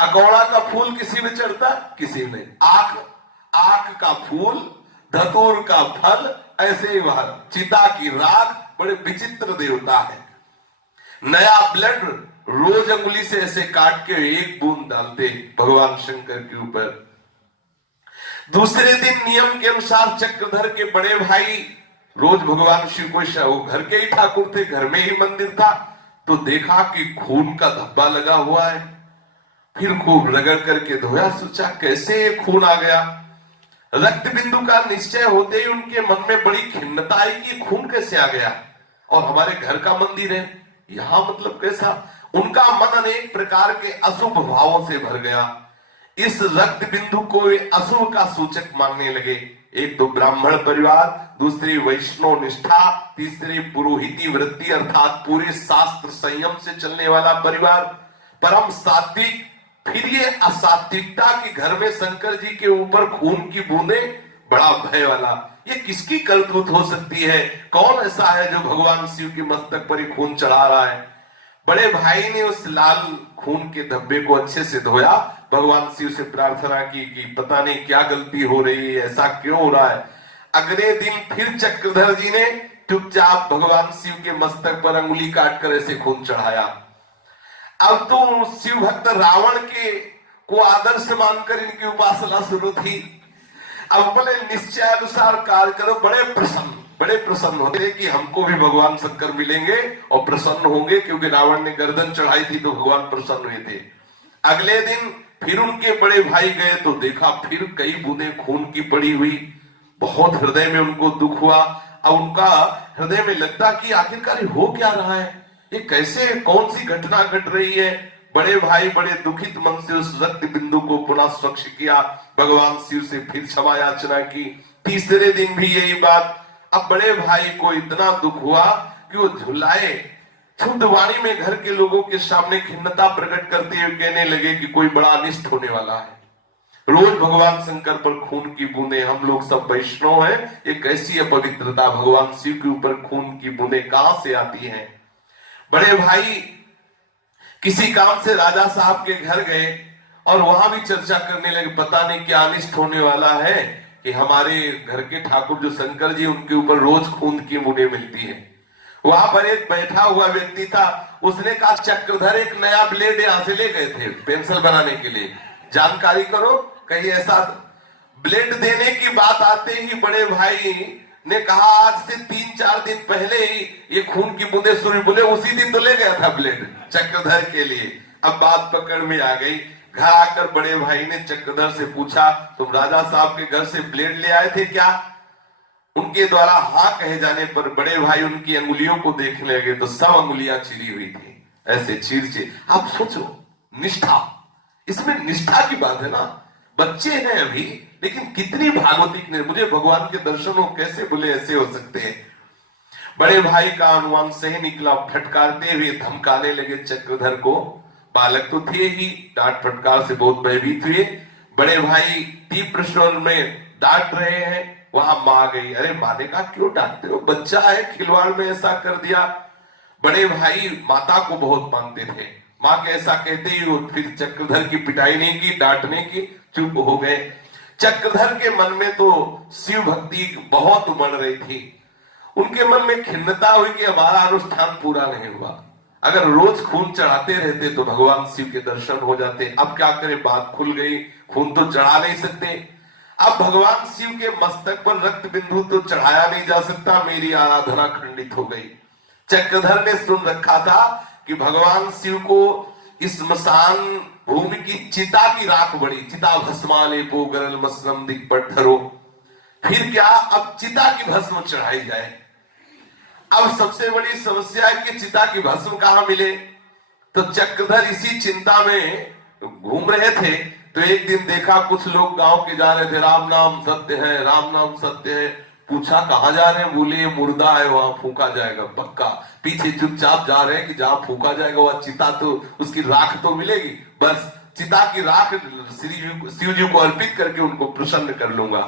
अकौड़ा का फूल किसी में चढ़ता? किसी में। आख का फूल, धतूर का फल, ऐसे ही वहां चिता की राख, बड़े विचित्र देवता है। नया ब्लड रोज अंगुली से ऐसे काट के एक बूंद डालते भगवान शंकर के ऊपर। दूसरे दिन नियम के अनुसार चक्रधर के बड़े भाई रोज भगवान शिव को, घर के ही ठाकुर थे, घर में ही मंदिर था, तो देखा कि खून का धब्बा लगा हुआ है। फिर खूब रगड़ करके धोया, सोचा कैसे ये खून आ गया। रक्त बिंदु का निश्चय होते ही उनके मन में बड़ी खिन्नता आई कि खून कैसे आ गया और हमारे घर का मंदिर है, यहां मतलब कैसा। उनका मन अनेक प्रकार के अशुभ भावों से भर गया। इस रक्त बिंदु को अशुभ का सूचक मानने लगे। एक तो ब्राह्मण परिवार, दूसरी वैष्णव निष्ठा, तीसरी पुरोहिती वृत्ति अर्थात पूरे शास्त्र संयम से चलने वाला परिवार, परम सात्विक। फिर ये असात्विकता के घर में शंकर जी के ऊपर खून की बूंदें, बड़ा भय वाला। ये किसकी करतूत हो सकती है? कौन ऐसा है जो भगवान शिव के मस्तक पर ही खून चढ़ा रहा है? बड़े भाई ने उस लाल खून के धब्बे को अच्छे से धोया, भगवान शिव से प्रार्थना की कि पता नहीं क्या गलती हो रही है, ऐसा क्यों हो रहा है। अगले दिन फिर चक्रधर जी ने चुपचाप भगवान शिव के मस्तक पर अंगुली काटकर ऐसे खून चढ़ाया। अब तो शिव भक्त रावण के को आदर्श मानकर इनकी उपासना शुरू थी। अब अपने निश्चय अनुसार कार्य करो। बड़े प्रसन्न होते कि हमको भी भगवान शंकर मिलेंगे और प्रसन्न होंगे, क्योंकि रावण ने गर्दन चढ़ाई थी तो भगवान प्रसन्न हुए थे। अगले दिन फिर उनके बड़े भाई गए तो देखा फिर कई बूंदें खून की पड़ी हुई। बहुत हृदय में उनको दुख हुआ। अब उनका हृदय में लगता कि आखिरकार हो क्या रहा है, ये कैसे, कौन सी घटना घट रही है। बड़े भाई बड़े दुखित मन से उस रक्त बिंदु को पुनः स्वच्छ किया, भगवान शिव से फिर क्षमा याचना की। तीसरे दिन भी यही बात। अब बड़े भाई को इतना दुख हुआ कि वो झुलाए, शुद्ध वाणी में घर के लोगों के सामने खिन्नता प्रकट करते हुए कहने लगे कि कोई बड़ा अनिष्ट होने वाला है। रोज भगवान शंकर पर खून की बूंदें, हम लोग सब वैष्णव हैं, ये कैसी अपवित्रता, भगवान शिव के ऊपर खून की बूंदें कहां से आती हैं। बड़े भाई किसी काम से राजा साहब के घर गए और वहां भी चर्चा करने लगे, पता नहीं क्या अनिष्ट होने वाला है कि हमारे घर के ठाकुर जो शंकर जी, उनके ऊपर रोज खून की बूंदें मिलती है। वहां पर एक बैठा हुआ व्यक्ति था, उसने कहा चक्रधर एक नया ब्लेड यहां से ले गए थे पेंसिल बनाने के लिए, जानकारी करो कहीं ऐसा। ब्लेड देने की बात आते ही बड़े भाई ने कहा आज से 3-4 दिन पहले ही ये खून की बूंदे सूर्य बोले, उसी दिन तो ले गया था ब्लेड चक्रधर के लिए। अब बात पकड़ में आ गई। घर आकर बड़े भाई ने चक्रधर से पूछा तुम राजा साहब के घर से ब्लेड ले आए थे क्या? उनके द्वारा हाँ कहे जाने पर बड़े भाई उनकी अंगुलियों को देखने लगे तो सब अंगुलियां चिरी हुई थी, ऐसे चीर। आप सोचो निष्ठा, इसमें निष्ठा की बात है ना। बच्चे हैं अभी, लेकिन कितनी भागवतिक ने मुझे भगवान के दर्शन हो कैसे बोले ऐसे हो सकते हैं। बड़े भाई का अनुमान सही निकला, फटकारते हुए धमकाने लगे चक्रधर को। बालक तो थे ही, डांट फटकार से बहुत भयभीत हुए। बड़े भाई तीव्र स्वर में डांट रहे हैं, वहां मां गई। अरे मां ने कहा क्यों डांटते हो, बच्चा है, खिलवाड़ में ऐसा कर दिया। बड़े भाई माता को बहुत मानते थे, मां के ऐसा कहते ही वो फिर चक्रधर की पिटाई नहीं की, डांटने की, चुप हो गए। चक्रधर के मन में तो शिव भक्ति बहुत उमड़ रही थी। उनके मन में खिन्नता हुई कि हमारा अनुष्ठान पूरा नहीं हुआ। अगर रोज खून चढ़ाते रहते तो भगवान शिव के दर्शन हो जाते। अब क्या करें, बात खुल गई, खून तो चढ़ा नहीं सकते। अब भगवान शिव के मस्तक पर रक्त बिंदु तो चढ़ाया नहीं जा सकता, मेरी आराधना खंडित हो गई। चक्रधर ने सुन रखा था कि भगवान शिव को इस स्मशान भूमि की चिता की राख बड़ी, चिता भस्माले पो गरल मसलम दिग्पट धरो। फिर क्या, अब चिता की भस्म चढ़ाई जाए। अब सबसे बड़ी समस्या है कि चिता की भस्म कहां मिले। तो चक्रधर इसी चिंता में घूम रहे थे तो एक दिन देखा कुछ लोग गांव के जा रहे थे, राम नाम सत्य है, राम नाम सत्य है। पूछा कहां जा रहे हैं, बोले ये मुर्दा है वहां फूका जाएगा पक्का। पीछे चुपचाप जा रहे हैं कि जहां फूका जाएगा वह चिता तो उसकी राख तो मिलेगी, बस चिता की राख शिव जी को अर्पित करके उनको प्रसन्न कर लूंगा।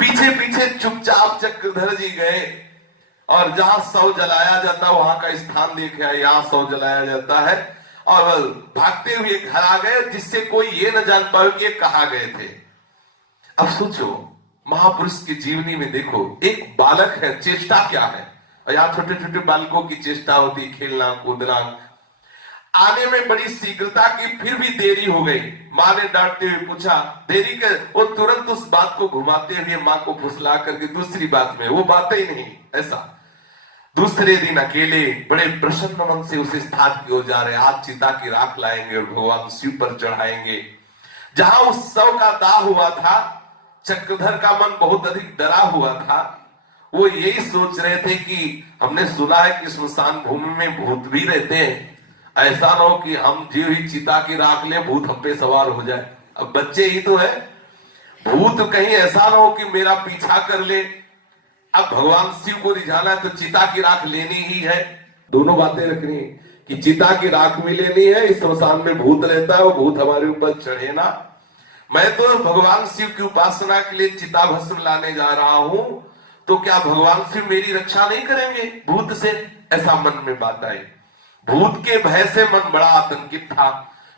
पीछे पीछे चुपचाप चक्रधर जी गए और जहां शव जलाया जाता वहां का स्थान देखा, यहाँ शव जलाया जाता है, और भागते हुए घर आ गए जिससे कोई ये न जान पाए कि ये कहां गए थे। अब सोचो महापुरुष की जीवनी में देखो, एक बालक है, चेष्टा क्या है, और यहाँ छोटे छोटे बालकों की चेष्टा होती, खेलना कूदना। आने में बड़ी शीघ्रता की, फिर भी देरी हो गई। माँ ने डांटते हुए पूछा देरी कर, वो तुरंत उस बात को घुमाते हुए माँ को फुसला करके दूसरी बात में, वो बात ही नहीं ऐसा। दूसरे दिन अकेले बड़े प्रसन्न मन से उस स्थान की ओर जा रहे, आज चिता की राख लाएंगे और भगवान शिव पर चढ़ाएंगे। जहां उस शव का दाह हुआ था, चक्रधर का मन बहुत अधिक डरा हुआ था। वो यही सोच रहे थे कि हमने सुना है कि स्मशान भूमि में भूत भी रहते हैं, ऐसा ना हो कि हम जीव ही चिता की राख ले, भूत हम पे सवार हो जाए। अब बच्चे ही तो है, भूत कहीं ऐसा ना हो कि मेरा पीछा कर ले। अब भगवान शिव को रिझाना है तो चिता की राख लेनी ही है। दोनों बातें रखनी है कि चिता की राख भी लेनी है, इस स्मशान में भूत रहता है, वो भूत हमारे ऊपर चढ़े ना। मैं तो भगवान शिव की उपासना के लिए चिता भस्म लाने जा रहा हूं, तो क्या भगवान शिव मेरी रक्षा नहीं करेंगे भूत से, ऐसा मन में बात आई। भूत के भय से मन बड़ा आतंकित था,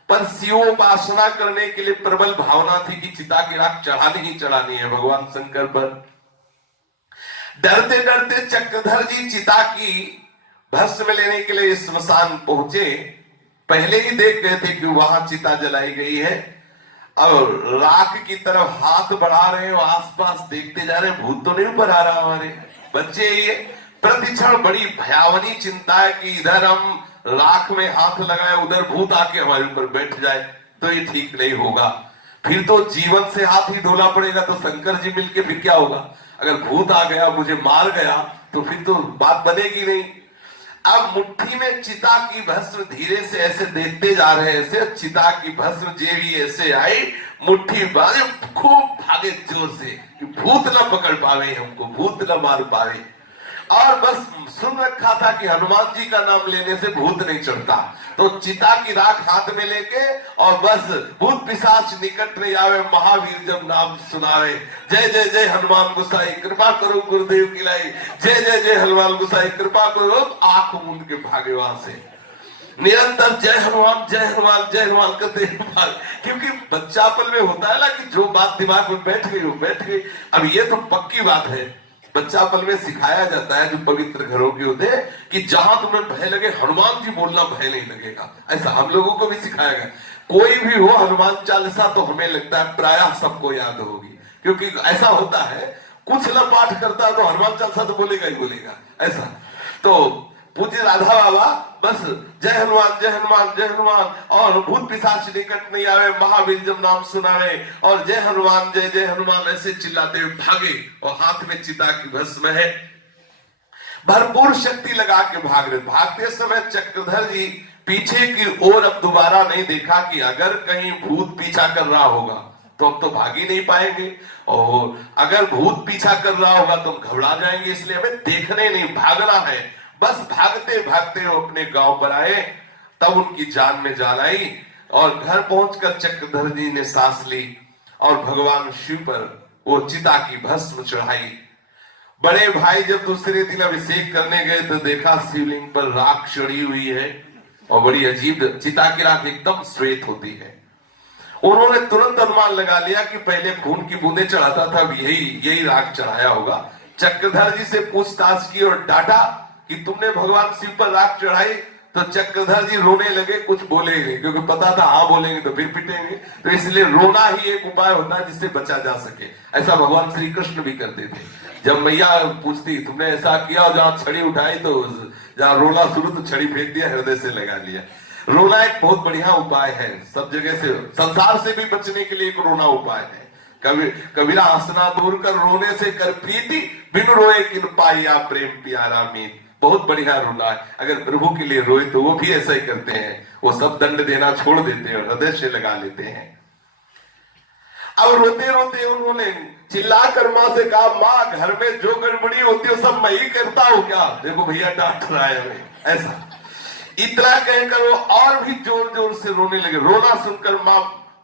पर शिव उपासना करने के लिए प्रबल भावना थी कि चिता की राख चढ़ानी ही चढ़ानी है भगवान शंकर पर। डरते डरते चक्रधर जी चिता की भस्म लेने के लिए स्मशान पहुंचे। पहले ही देख गए थे कि वहां चिता जलाई गई है, और राख की तरफ हाथ बढ़ा रहे हैं, आसपास देखते जा रहे हैं, भूत तो नहीं ऊपर आ रहा हमारे। बच्चे ये प्रतिक्षण बड़ी भयावनी चिंता है कि इधर हम राख में हाथ लगाए, उधर भूत आके हमारे ऊपर बैठ जाए तो ये ठीक नहीं होगा। फिर तो जीवन से हाथ ही धोना पड़ेगा, तो शंकर जी मिलके फिर क्या होगा। अगर भूत आ गया मुझे मार गया तो फिर तो बात बनेगी नहीं। अब मुट्ठी में चिता की भस्म धीरे से ऐसे देखते जा रहे हैं, ऐसे चिता की भस्म जेवी ऐसे आई, मुट्ठी बाजे, खूब भागे जोर से कि भूत न पकड़ पावे हमको, भूत न मार पावे। और बस सुन रखा था कि हनुमान जी का नाम लेने से भूत नहीं चढ़ता, तो चिता की राख हाथ में लेके और बस भूत पिशाच निकट नहीं आवे, महावीर जब नाम सुनावे, जय जय जय हनुमान गोसाई कृपा करो गुरुदेव की लाई, जय जय जय हनुमान गोसाई कृपा करो, आंख मूंद के भागे वहां से निरंतर जय हनुमान जय हनुमान जय हनुमान करते भाग। क्योंकि बच्चापन में होता है ना कि जो बात दिमाग में बैठ गई वो बैठ गई। अब ये तो पक्की बात है बच्चापन में सिखाया जाता है जो पवित्र घरों के होते हैं कि जहां तुम्हें भय लगे हनुमान जी बोलना, भय नहीं लगेगा। ऐसा हम लोगों को भी सिखाया गया। कोई भी हो हनुमान चालीसा तो हमें लगता है प्रायः सबको याद होगी, क्योंकि ऐसा होता है कुछ न पाठ करता तो हनुमान चालीसा तो बोलेगा ही बोलेगा। ऐसा तो पूज्य राधा बाबा बस जय हनुमान जय हनुमान जय हनुमान, और भूत पिशाच निकट नहीं आवे, महावीर जब नाम सुनावे, और जय हनुमान जय हनुमान ऐसे चिल्लाते हुए भागे, और हाथ में चिता की भस्म है, भरपूर शक्ति लगा के भाग रहे। भागते समय चक्रधर जी पीछे की ओर अब दोबारा नहीं देखा कि अगर कहीं भूत पीछा कर रहा होगा तो अब तो भाग ही नहीं पाएंगे, और अगर भूत पीछा कर रहा होगा तो हम घबरा जाएंगे, इसलिए हमें देखने नहीं भागना है। बस भागते भागते वो अपने गांव पर आए, तब उनकी जान में जान आई, और घर पहुंचकर चक्रधर जी ने सांस ली और भगवान शिव पर वो चिता की भस्म चढ़ाई। बड़े भाई जब दूसरे दिन अभिषेक करने गए तो देखा शिवलिंग पर राख चढ़ी हुई है, और बड़ी अजीब, चिता की राख एकदम श्वेत होती है। उन्होंने तुरंत अनुमान लगा लिया कि पहले खून की बूंदें चढ़ाता था, यही राख चढ़ाया होगा। चक्रधर जी से पूछताछ की और डांटा कि तुमने भगवान शिव पर राख चढ़ाई, तो चक्रधर जी रोने लगे, कुछ बोलेंगे क्योंकि पता था हाँ बोलेंगे तो फिर पिटेंगे, तो इसलिए रोना ही एक उपाय होता है जिससे बचा जा सके। ऐसा भगवान श्री कृष्ण भी करते थे। जब मैया पूछती तुमने ऐसा किया, और जहां छड़ी उठाई तो जहां रोना शुरू तो छड़ी फेंक दिया, हृदय से लगा लिया। रोना एक बहुत बढ़िया उपाय है, सब जगह से, संसार से भी बचने के लिए एक रोना उपाय है। कबीरा हंसना दूर कर रोने से कर प्रीति, बिन रोए किन पाया प्रेम प्यारा मीत। बहुत बढ़िया रोना है। अगर प्रभु के लिए रोए तो वो भी ऐसा ही करते हैं, वो सब दंड देना छोड़ देते हैं और हृदय से लगा लेते हैं। अब रोते रोते उन्होंने चिल्लाकर माँ से कहा, माँ घर में जो गड़बड़ी होती है सब मैं ही करता हूँ क्या? देखो भैया डांट रहा है हमें। ऐसा इतना कहकर वो और भी जोर जोर से रोने लगे। रोना सुनकर माँ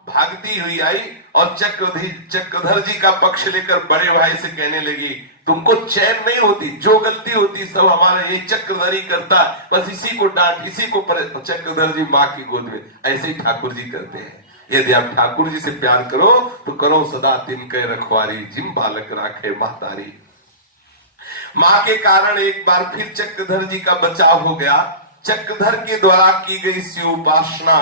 भागती हुई आई और चक्रधर जी का पक्ष लेकर बड़े भाई से कहने लगी, तुमको चैन नहीं होती, जो गलती होती सब हमारा ये चक्रधर ही करता है, बस इसी को डांट, इसी को चक्रधर जी माँ की गोद में। ऐसे ही ठाकुर जी करते हैं। यदि आप ठाकुर जी से प्यार करो तो करो सदा तिनके रखवारी, जिम बालक राखे महतारी। माँ के कारण एक बार फिर चक्रधर जी का बचाव हो गया। चक्रधर के द्वारा की गई शिव उपासना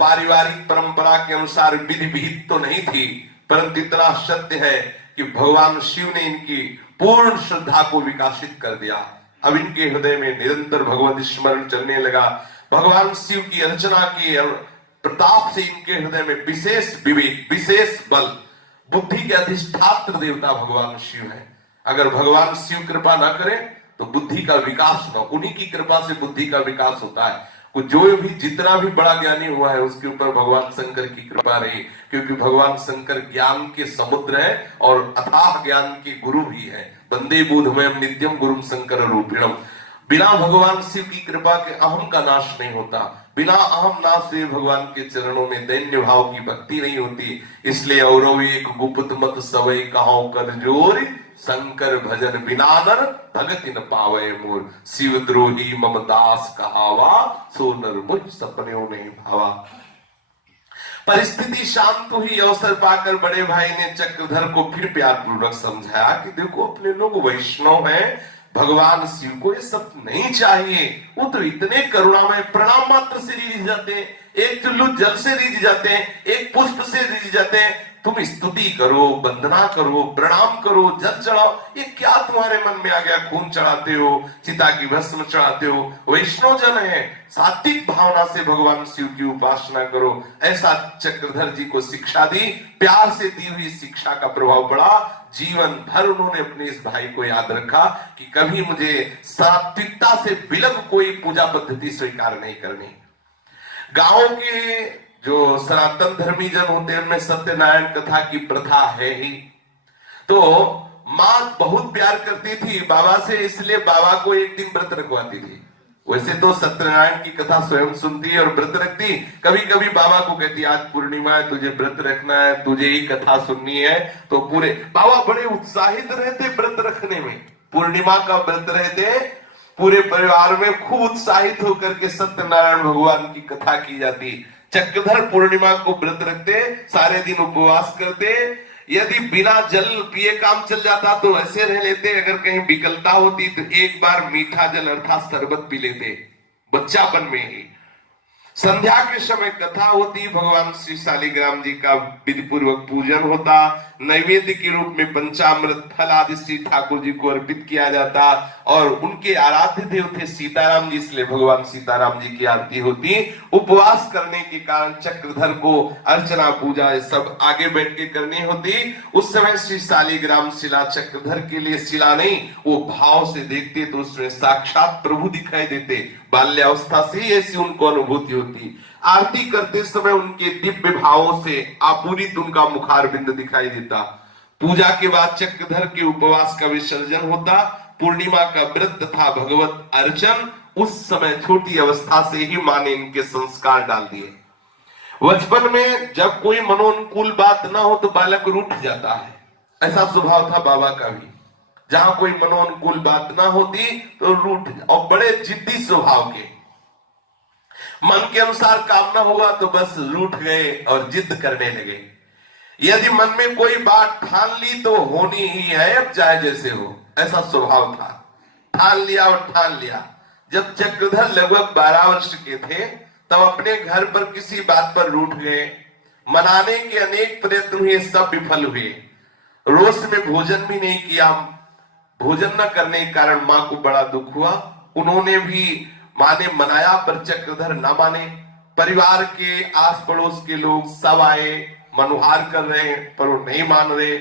पारिवारिक परंपरा के अनुसार विधि विहित तो नहीं थी, परंतु इतना सत्य है कि भगवान शिव ने इनकी पूर्ण श्रद्धा को विकसित कर दिया। अब इनके हृदय में निरंतर भगवत स्मरण चलने लगा। भगवान शिव की अर्चना की प्रताप से इनके हृदय में विशेष विवेक, विशेष बल, बुद्धि के अधिष्ठात्र देवता भगवान शिव है। अगर भगवान शिव कृपा ना करें तो बुद्धि का विकास न, उन्हीं की कृपा से बुद्धि का विकास होता है। जो भी जितना भी बड़ा ज्ञानी हुआ है उसके ऊपर भगवान शंकर की कृपा रही, क्योंकि भगवान शंकर ज्ञान के समुद्र है और अथाह ज्ञान के गुरु भी है। वंदे बुद्धमयम् नित्यम गुरुम शंकर रूपिणम। बिना भगवान शिव की कृपा के अहम का नाश नहीं होता। बिना अहम नाश हुए भगवान के चरणों में दैन्य भाव की भक्ति नहीं होती। इसलिए औरव एक गुप्त मत सवै कहां कर जोर, शंकर भजन बिना नर भगति न पावे मोर। शिव द्रोही मम दास कहावा, सो नर मुझ सपने नहीं भावा। परिस्थिति शांत हुई। अवसर पाकर बड़े भाई ने चक्रधर को फिर प्यार पूर्वक समझाया कि देखो अपने लोग वैष्णव हैं, भगवान शिव को ये सब नहीं चाहिए। वो तो इतने करुणामय, प्रणाम मात्र से रीझ जाते हैं, एक चुल्लू जल से रीझ जाते हैं, एक पुष्प से रीझ जाते हैं। तुम स्तुति करो, वंदना करो, प्रणाम करो, जल चढ़ाओ, ये क्या तुम्हारे मन में आ गया? खून चढ़ाते हो, चिता की भस्म चढ़ाते हो। वैष्णव जन है, सात्विक भावना से भगवान शिव की उपासना करो। ऐसा चक्रधर जी को शिक्षा दी। प्यार से दी हुई शिक्षा का प्रभाव पड़ा। जीवन भर उन्होंने अपने इस भाई को याद रखा कि कभी मुझे सात्विकता से विलग कोई पूजा पद्धति स्वीकार नहीं करनी। गांव के जो सनातन धर्मी जन होते हैं उनमें सत्यनारायण कथा की प्रथा है ही। तो माँ बहुत प्यार करती थी बाबा से, इसलिए बाबा को एक दिन व्रत रखवाती थी। वैसे तो सत्यनारायण की कथा स्वयं सुनती है और व्रत रखती। कभी कभी बाबा को कहती आज पूर्णिमा है, तुझे व्रत रखना है, तुझे ही कथा सुननी है। तो पूरे बाबा बड़े उत्साहित रहते व्रत रखने में। पूर्णिमा का व्रत रहते, पूरे परिवार में खूब उत्साहित होकर के सत्यनारायण भगवान की कथा की जाती। चक्रधर पूर्णिमा को व्रत रखते, सारे दिन उपवास करते, यदि बिना जल पिए काम चल जाता तो ऐसे रह लेते, अगर कहीं विकलता होती तो एक बार मीठा जल अर्थात शरबत पी लेते बच्चापन में ही। संध्या के समय कथा होती, भगवान श्री शालिग्राम जी का विधि पूर्वक पूजन होता, नैवेद्य के रूप में पंचामृत फल आदि श्री ठाकुर जी को अर्पित किया जाता, और उनके आराध्य देव थे सीताराम जी, इसलिए भगवान सीताराम जी की आरती होती। उपवास करने के कारण चक्रधर को अर्चना पूजा ये सब आगे बैठ के करनी होती। उस समय श्री शालिग्राम शिला चक्रधर के लिए शिला नहीं, वो भाव से देखते तो उसमें साक्षात प्रभु दिखाई देते। बाल्यावस्था से ही ऐसी उनको अनुभूति होती। आरती करते समय उनके दिव्य भावों से आपूरित उनका मुखारबिंद दिखाई देता। पूजा के बाद चक्रधर के उपवास का विसर्जन होता। पूर्णिमा का व्रत तथा भगवत अर्चन। उस समय छोटी अवस्था से ही मां ने इनके संस्कार डाल दिए। बचपन में जब कोई मनोनुकूल बात ना हो तो बालक रूठ जाता है, ऐसा स्वभाव था बाबा का भी। जहां कोई मनोनुकूल बात ना होती तो रूठ, और बड़े जिद्दी स्वभाव के, मन के अनुसार काम ना हुआ तो बस रूठ गए और जिद करने लगे। यदि मन में कोई बात ठान ली तो होनी ही है, अब चाहे जैसे हो, ऐसा स्वभाव था। ठान लिया और ठान लिया। जब चक्रधर लगभग 12 वर्ष के थे तब अपने घर पर किसी बात पर रूठ गए। मनाने के अनेक प्रयत्न हुए, सब विफल हुए। रोज में भोजन भी नहीं किया। भोजन न करने के कारण मां को बड़ा दुख हुआ। उन्होंने भी, मां ने मनाया पर चक्रधर न माने। परिवार के आस पड़ोस के लोग सब आए, मनुहार कर रहे हैं पर वो नहीं मान रहे।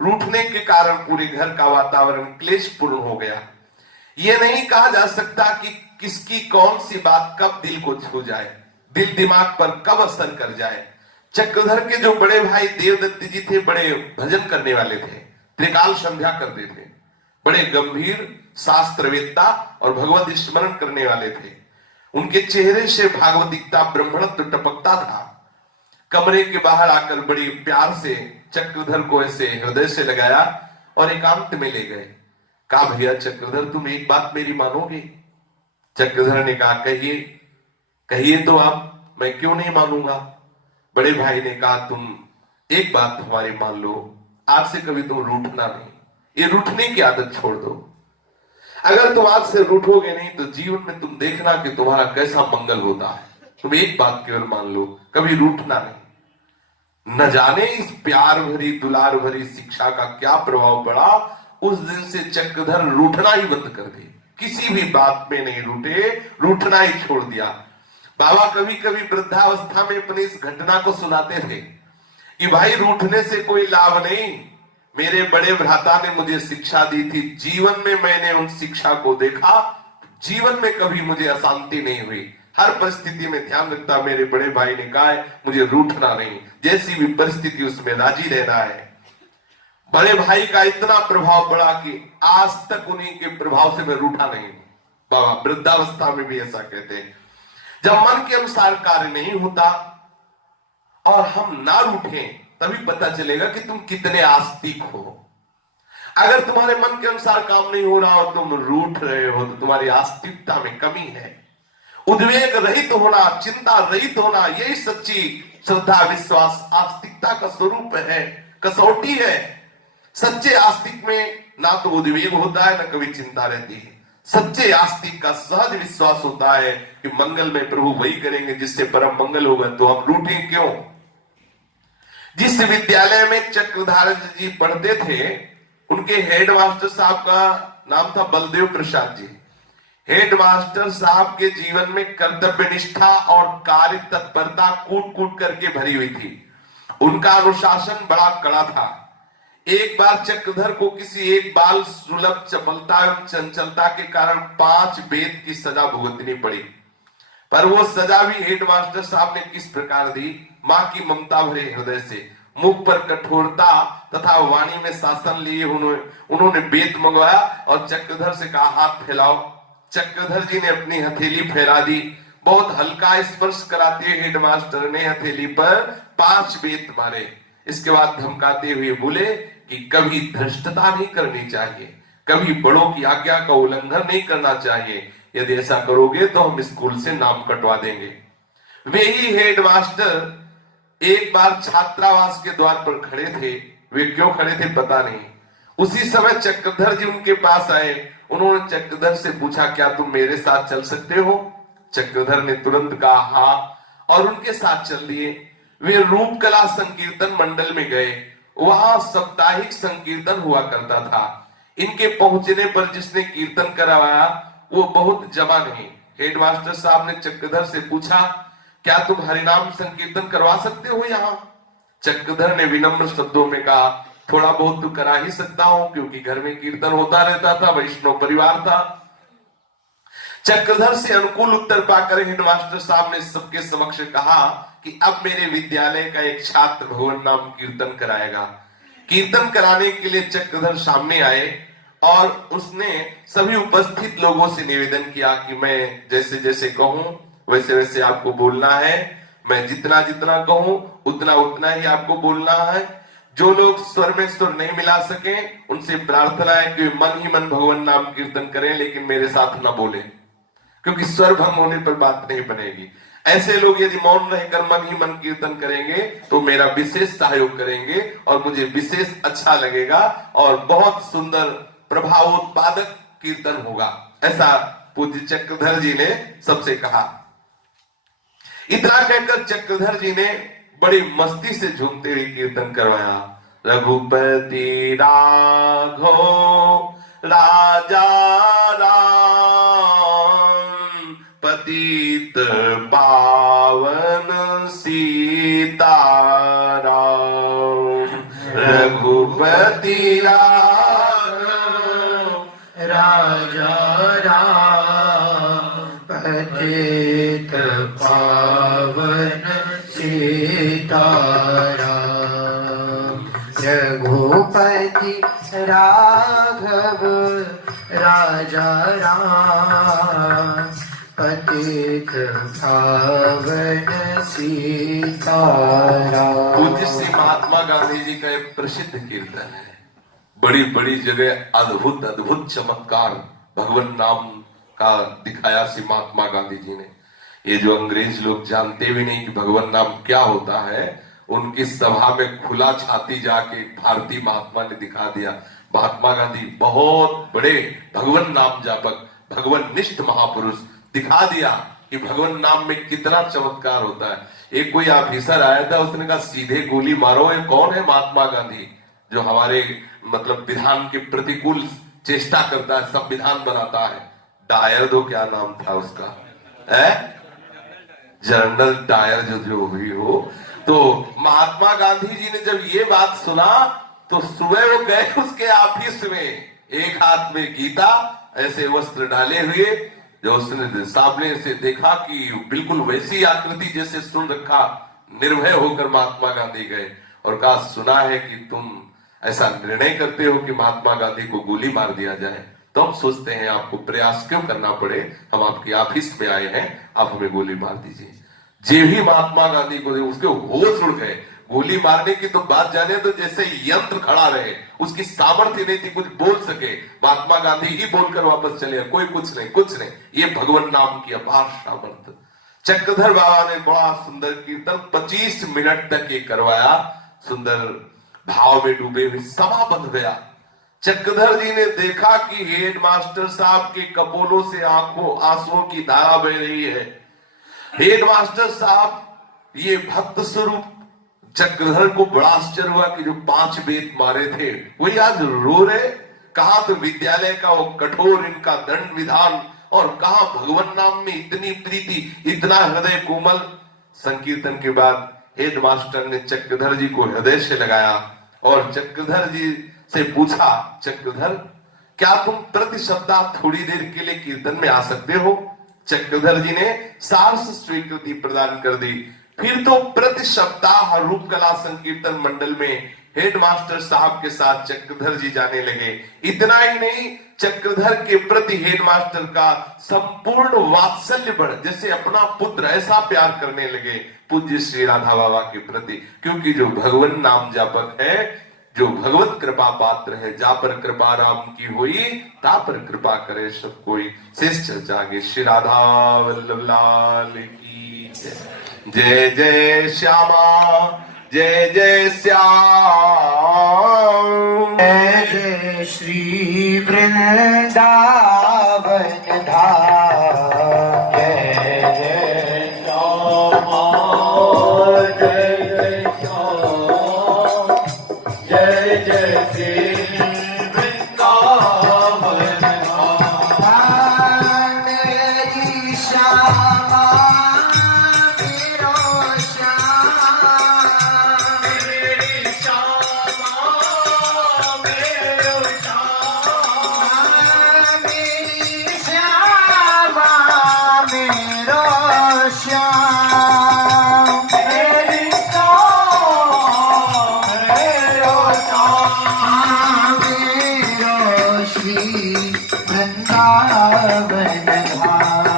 रूठने के कारण पूरे घर का वातावरण क्लेशपूर्ण हो गया। ये नहीं कहा जा सकता कि किसकी कौन सी बात कब दिल को छू जाए, दिल दिमाग पर कब असर कर जाए। चक्रधर के जो बड़े भाई देवदत्त जी थे, बड़े भजन करने वाले थे, त्रिकाल संध्या करते थे, बड़े गंभीर शास्त्रवेत्ता और भगवत स्मरण करने वाले थे। उनके चेहरे से भागवतिकता, ब्रह्मणत्व टपकता था। कमरे के बाहर आकर बड़ी प्यार से चक्रधर को ऐसे हृदय से लगाया और एकांत में ले गए। कहा, भैया चक्रधर, तुम एक बात मेरी मानोगे? चक्रधर ने कहा, कहिए। कहिए तो आप, मैं क्यों नहीं मानूंगा। बड़े भाई ने कहा, तुम एक बात हमारी मान लो, आज से कभी तुम रूठना नहीं। ये रूठने की आदत छोड़ दो। अगर तुम आज से रूठोगे नहीं तो जीवन में तुम देखना कि तुम्हारा कैसा मंगल होता है। तुम एक बात केवल मान लो, कभी रूठना नहीं। न जाने इस प्यार भरी, दुलार भरी शिक्षा का क्या प्रभाव पड़ा। उस दिन से चक्रधर रूठना ही बंद कर दिए। किसी भी बात में नहीं रूठे, रूठना ही छोड़ दिया। बाबा कभी कभी वृद्धावस्था में अपनी इस घटना को सुनाते थे कि भाई, रूठने से कोई लाभ नहीं। मेरे बड़े भ्राता ने मुझे शिक्षा दी थी, जीवन में मैंने उन शिक्षा को देखा। जीवन में कभी मुझे अशांति नहीं हुई। हर परिस्थिति में ध्यान रखता। मेरे बड़े भाई ने कहा है, मुझे रूठना नहीं, जैसी भी परिस्थिति उसमें राजी रहना है। बड़े भाई का इतना प्रभाव पड़ा कि आज तक उन्हीं के प्रभाव से मैं रूठा नहीं। बाबा वृद्धावस्था में भी ऐसा कहते हैं। जब मन के अनुसार कार्य नहीं होता और हम ना रूठें, तभी पता चलेगा कि तुम कितने आस्तिक हो। अगर तुम्हारे मन के अनुसार काम नहीं हो रहा और तुम रूठ रहे हो तो तुम्हारी आस्तिकता में कमी है। उद्वेग रहित होना, चिंता रहित होना, यही सच्ची श्रद्धा, विश्वास, आस्तिकता का स्वरूप है, कसौटी है। सच्चे आस्तिक में ना तो उद्वेग होता है, ना कभी चिंता रहती है। सच्चे आस्तिक का सहज विश्वास होता है कि मंगल में प्रभु वही करेंगे जिससे परम मंगल होगा, तो हम रूठें क्यों। जिस विद्यालय में चक्रधारी जी पढ़ते थे, उनके हेडमास्टर साहब का नाम था बलदेव प्रसाद जी। हेडमास्टर साहब के जीवन में कर्तव्य निष्ठा और कार्य तत्परता कूट कूट करके भरी हुई थी। उनका अनुशासन बड़ा कड़ा था। एक बार चक्रधर को किसी एक बाल सुलभ चपलता एवं चंचलता के कारण 5 वेद की सजा भुगतनी पड़ी। पर वो सजा भी हेडमास्टर साहब ने किस प्रकार दी। मां की ममता भरे हृदय से, मुख पर कठोरता तथा वाणी में शासन लिए उन्होंने वेद मंगवाया और चक्रधर से कहा, हाथ फैलाओ। चक्रधर जी ने अपनी हथेली फैला दी। बहुत हल्का स्पर्श कराते हेडमास्टर ने हथेली पर 5 वेद मारे। इसके बाद धमकाते हुए बोले कि कभी धृष्टता नहीं करनी चाहिए, कभी बड़ों की आज्ञा का उल्लंघन नहीं करना चाहिए। यदि ऐसा करोगे तो हम स्कूल से नाम कटवा देंगे। वे ही हेडमास्टर एक बार छात्रावास के द्वार पर खड़े थे। वे क्यों खड़े थे पता नहीं। उसी समय चक्रधर जी उनके पास आए। उन्होंने चक्रधर से पूछा, क्या तुम मेरे साथ चल सकते हो? चक्रधर ने तुरंत कहा हाँ, और उनके साथ चल दिए। वे रूपकला संकीर्तन मंडल में गए। वहां साप्ताहिक संकीर्तन हुआ करता था। इनके पहुंचने पर जिसने कीर्तन करवाया वो बहुत जमा नहीं। हेडमास्टर साहब ने चक्रधर से पूछा, क्या तुम हरिनाम संकीर्तन करवा सकते हो यहाँ? चक्रधर ने विनम्र शब्दों में कहा, थोड़ा बहुत तो करा ही सकता हूं, क्योंकि घर में कीर्तन होता रहता था, वैष्णव परिवार था। चक्रधर से अनुकूल उत्तर पाकर हेडमास्टर साहब ने सबके समक्ष कहा कि अब मेरे विद्यालय का एक छात्र भगवान नाम कीर्तन कराएगा। कीर्तन कराने के लिए चक्रधर सामने आए और उसने सभी उपस्थित लोगों से निवेदन किया कि मैं जैसे जैसे कहूं वैसे वैसे आपको बोलना है। मैं जितना जितना कहूं उतना उतना ही आपको बोलना है। जो लोग स्वर में स्वर नहीं मिला सके उनसे प्रार्थना है कि मन ही मन भगवान नाम कीर्तन करें, लेकिन मेरे साथ ना बोले, क्योंकि स्वर भंग होने पर बात नहीं बनेगी। ऐसे लोग यदि मौन रहकर मन ही मन कीर्तन करेंगे तो मेरा विशेष सहयोग करेंगे और मुझे विशेष अच्छा लगेगा और बहुत सुंदर प्रभावोत्पादक कीर्तन होगा, ऐसा पूज्य चक्रधर जी ने सबसे कहा। इतना कहकर चक्रधर जी ने बड़ी मस्ती से झूमते हुए कीर्तन करवाया। रघुपति राघव राजा राम, पतित पावन सीताराम। रघुपति राघव राजा राम, पतित पावन सीताराम। रघुपति राघव राजा राम, पतित पावन सीताराम। पूज्य श्री महात्मा गांधी जी का एक प्रसिद्ध कीर्तन है। बड़ी बड़ी जगह अद्भुत अद्भुत चमत्कार भगवान नाम का दिखाया श्री महात्मा गांधी जी ने। ये जो अंग्रेज लोग जानते भी नहीं कि भगवान नाम क्या होता है, उनकी सभा में खुला छाती जाके भारतीय महात्मा ने दिखा दिया। महात्मा गांधी बहुत बड़े भगवान नाम जापक, भगवान निष्ठ महापुरुष, दिखा दिया कि भगवान नाम में कितना चमत्कार होता है। एक कोई ऑफिसर आया था, उसने कहा सीधे गोली मारो। ये कौन है? महात्मा गांधी, जो हमारे मतलब विधान के प्रतिकूल चेष्टा करता है, संविधान बनाता है। डायर दो, क्या नाम था उसका, है जनरल डायर जो हुई हो। तो महात्मा गांधी जी ने जब ये बात सुना तो सुबह वो गए उसके ऑफिस में, एक हाथ में गीता, ऐसे वस्त्र डाले हुए, जो उसने सामने से देखा कि बिल्कुल वैसी आकृति जैसे सुन रखा, निर्भय होकर महात्मा गांधी गए और कहा, सुना है कि तुम ऐसा निर्णय करते हो कि महात्मा गांधी को गोली मार दिया जाए, तो हम सोचते हैं आपको प्रयास क्यों करना पड़े, हम आपके ऑफिस में आए हैं, आप हमें गोली मार दीजिए। जे भी महात्मा गांधी को उसके होश उड़ गए। गोली मारने की तो बात जाने तो जैसे यंत्र खड़ा रहे, उसकी सामर्थ्य नहीं थी कुछ बोल सके। महात्मा गांधी ही बोलकर वापस चले, कोई कुछ नहीं, कुछ नहीं। ये भगवान नाम की अपार सामर्थ्य। चक्रधर बाबा ने बड़ा सुंदर कीर्तन 25 मिनट तक ये करवाया। सुंदर भाव में डूबे हुए समा बंध गया। चक्रधर जी ने देखा कि हेडमास्टर साहब के कपोलों से आंसुओं की धारा बह रही है। हेडमास्टर साहब ये भक्त स्वरूप, चक्रधर को बड़ा आश्चर्य हुआ कि जो 5 वेद मारे थे वही आज रो रहे। कहा तो विद्यालय का वो कठोर इनका दंड विधान, और कहा भगवान नाम में इतनी प्रीति, इतना हृदय कोमल। संकीर्तन के बाद हेडमास्टर ने चक्रधर जी को हृदय से लगाया और चक्रधर जी से पूछा, चक्रधर क्या तुम प्रति सप्ताह थोड़ी देर के लिए कीर्तन में आ सकते हो? चक्रधर जी ने सार्स स्वीकृति प्रदान कर दी। फिर तो प्रति सप्ताह रूपकला संकीर्तन मंडल में हेडमास्टर साहब के साथ चक्रधर जी जाने लगे। इतना ही नहीं, चक्रधर के प्रति हेडमास्टर का संपूर्ण वात्सल्य बढ़, जैसे अपना पुत्र ऐसा प्यार करने लगे पूज्य श्री राधा बाबा के प्रति। क्योंकि जो भगवान नाम जापक है, जो भगवत कृपा पात्र है, जा पर कृपा राम की हुई, ता पर कृपा करे सब कोई। शेष चर्चा आगे। श्री राधा वल्लभ लाल की जय। जय जय श्यामा जय जय श्याम। जय जय श्री वृंदावन धाम। जय जय श्यामा जय जय श्याम। जय जय श्री वृंदावन धाम। मेरी श्यामा मेरो श्याम। मेरी श्यामा मेरो श्याम। मेरी श्यामा मेरो श्याम। मेरी श्याम मेरो श्याम। मेरो श्री वृंदावन धाम।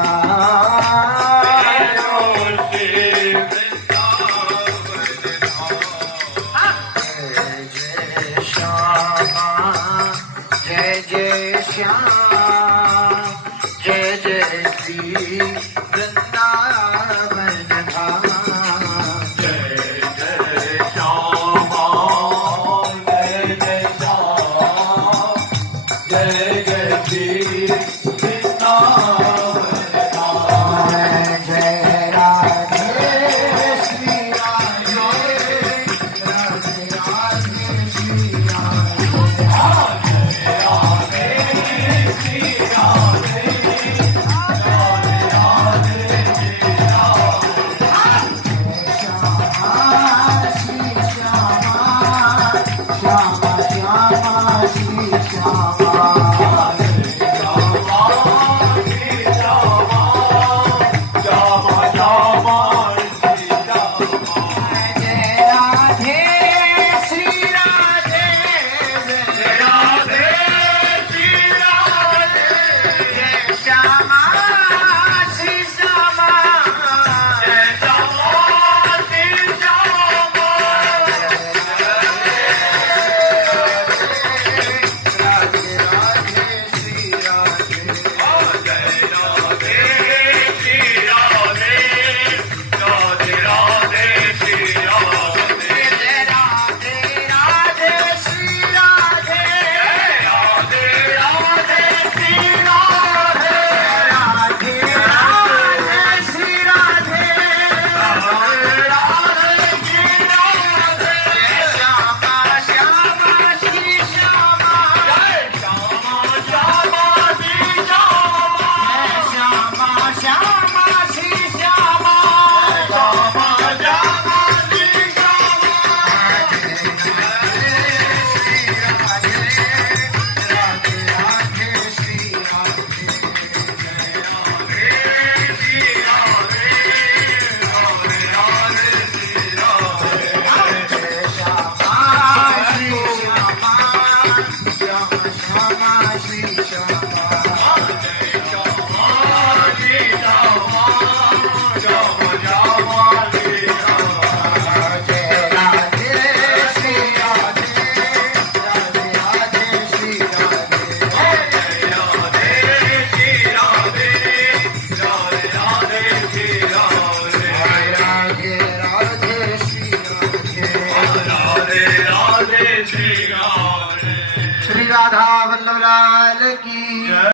जय जय श्यामा जय जय श्याम। जय जय श्री वृंदावन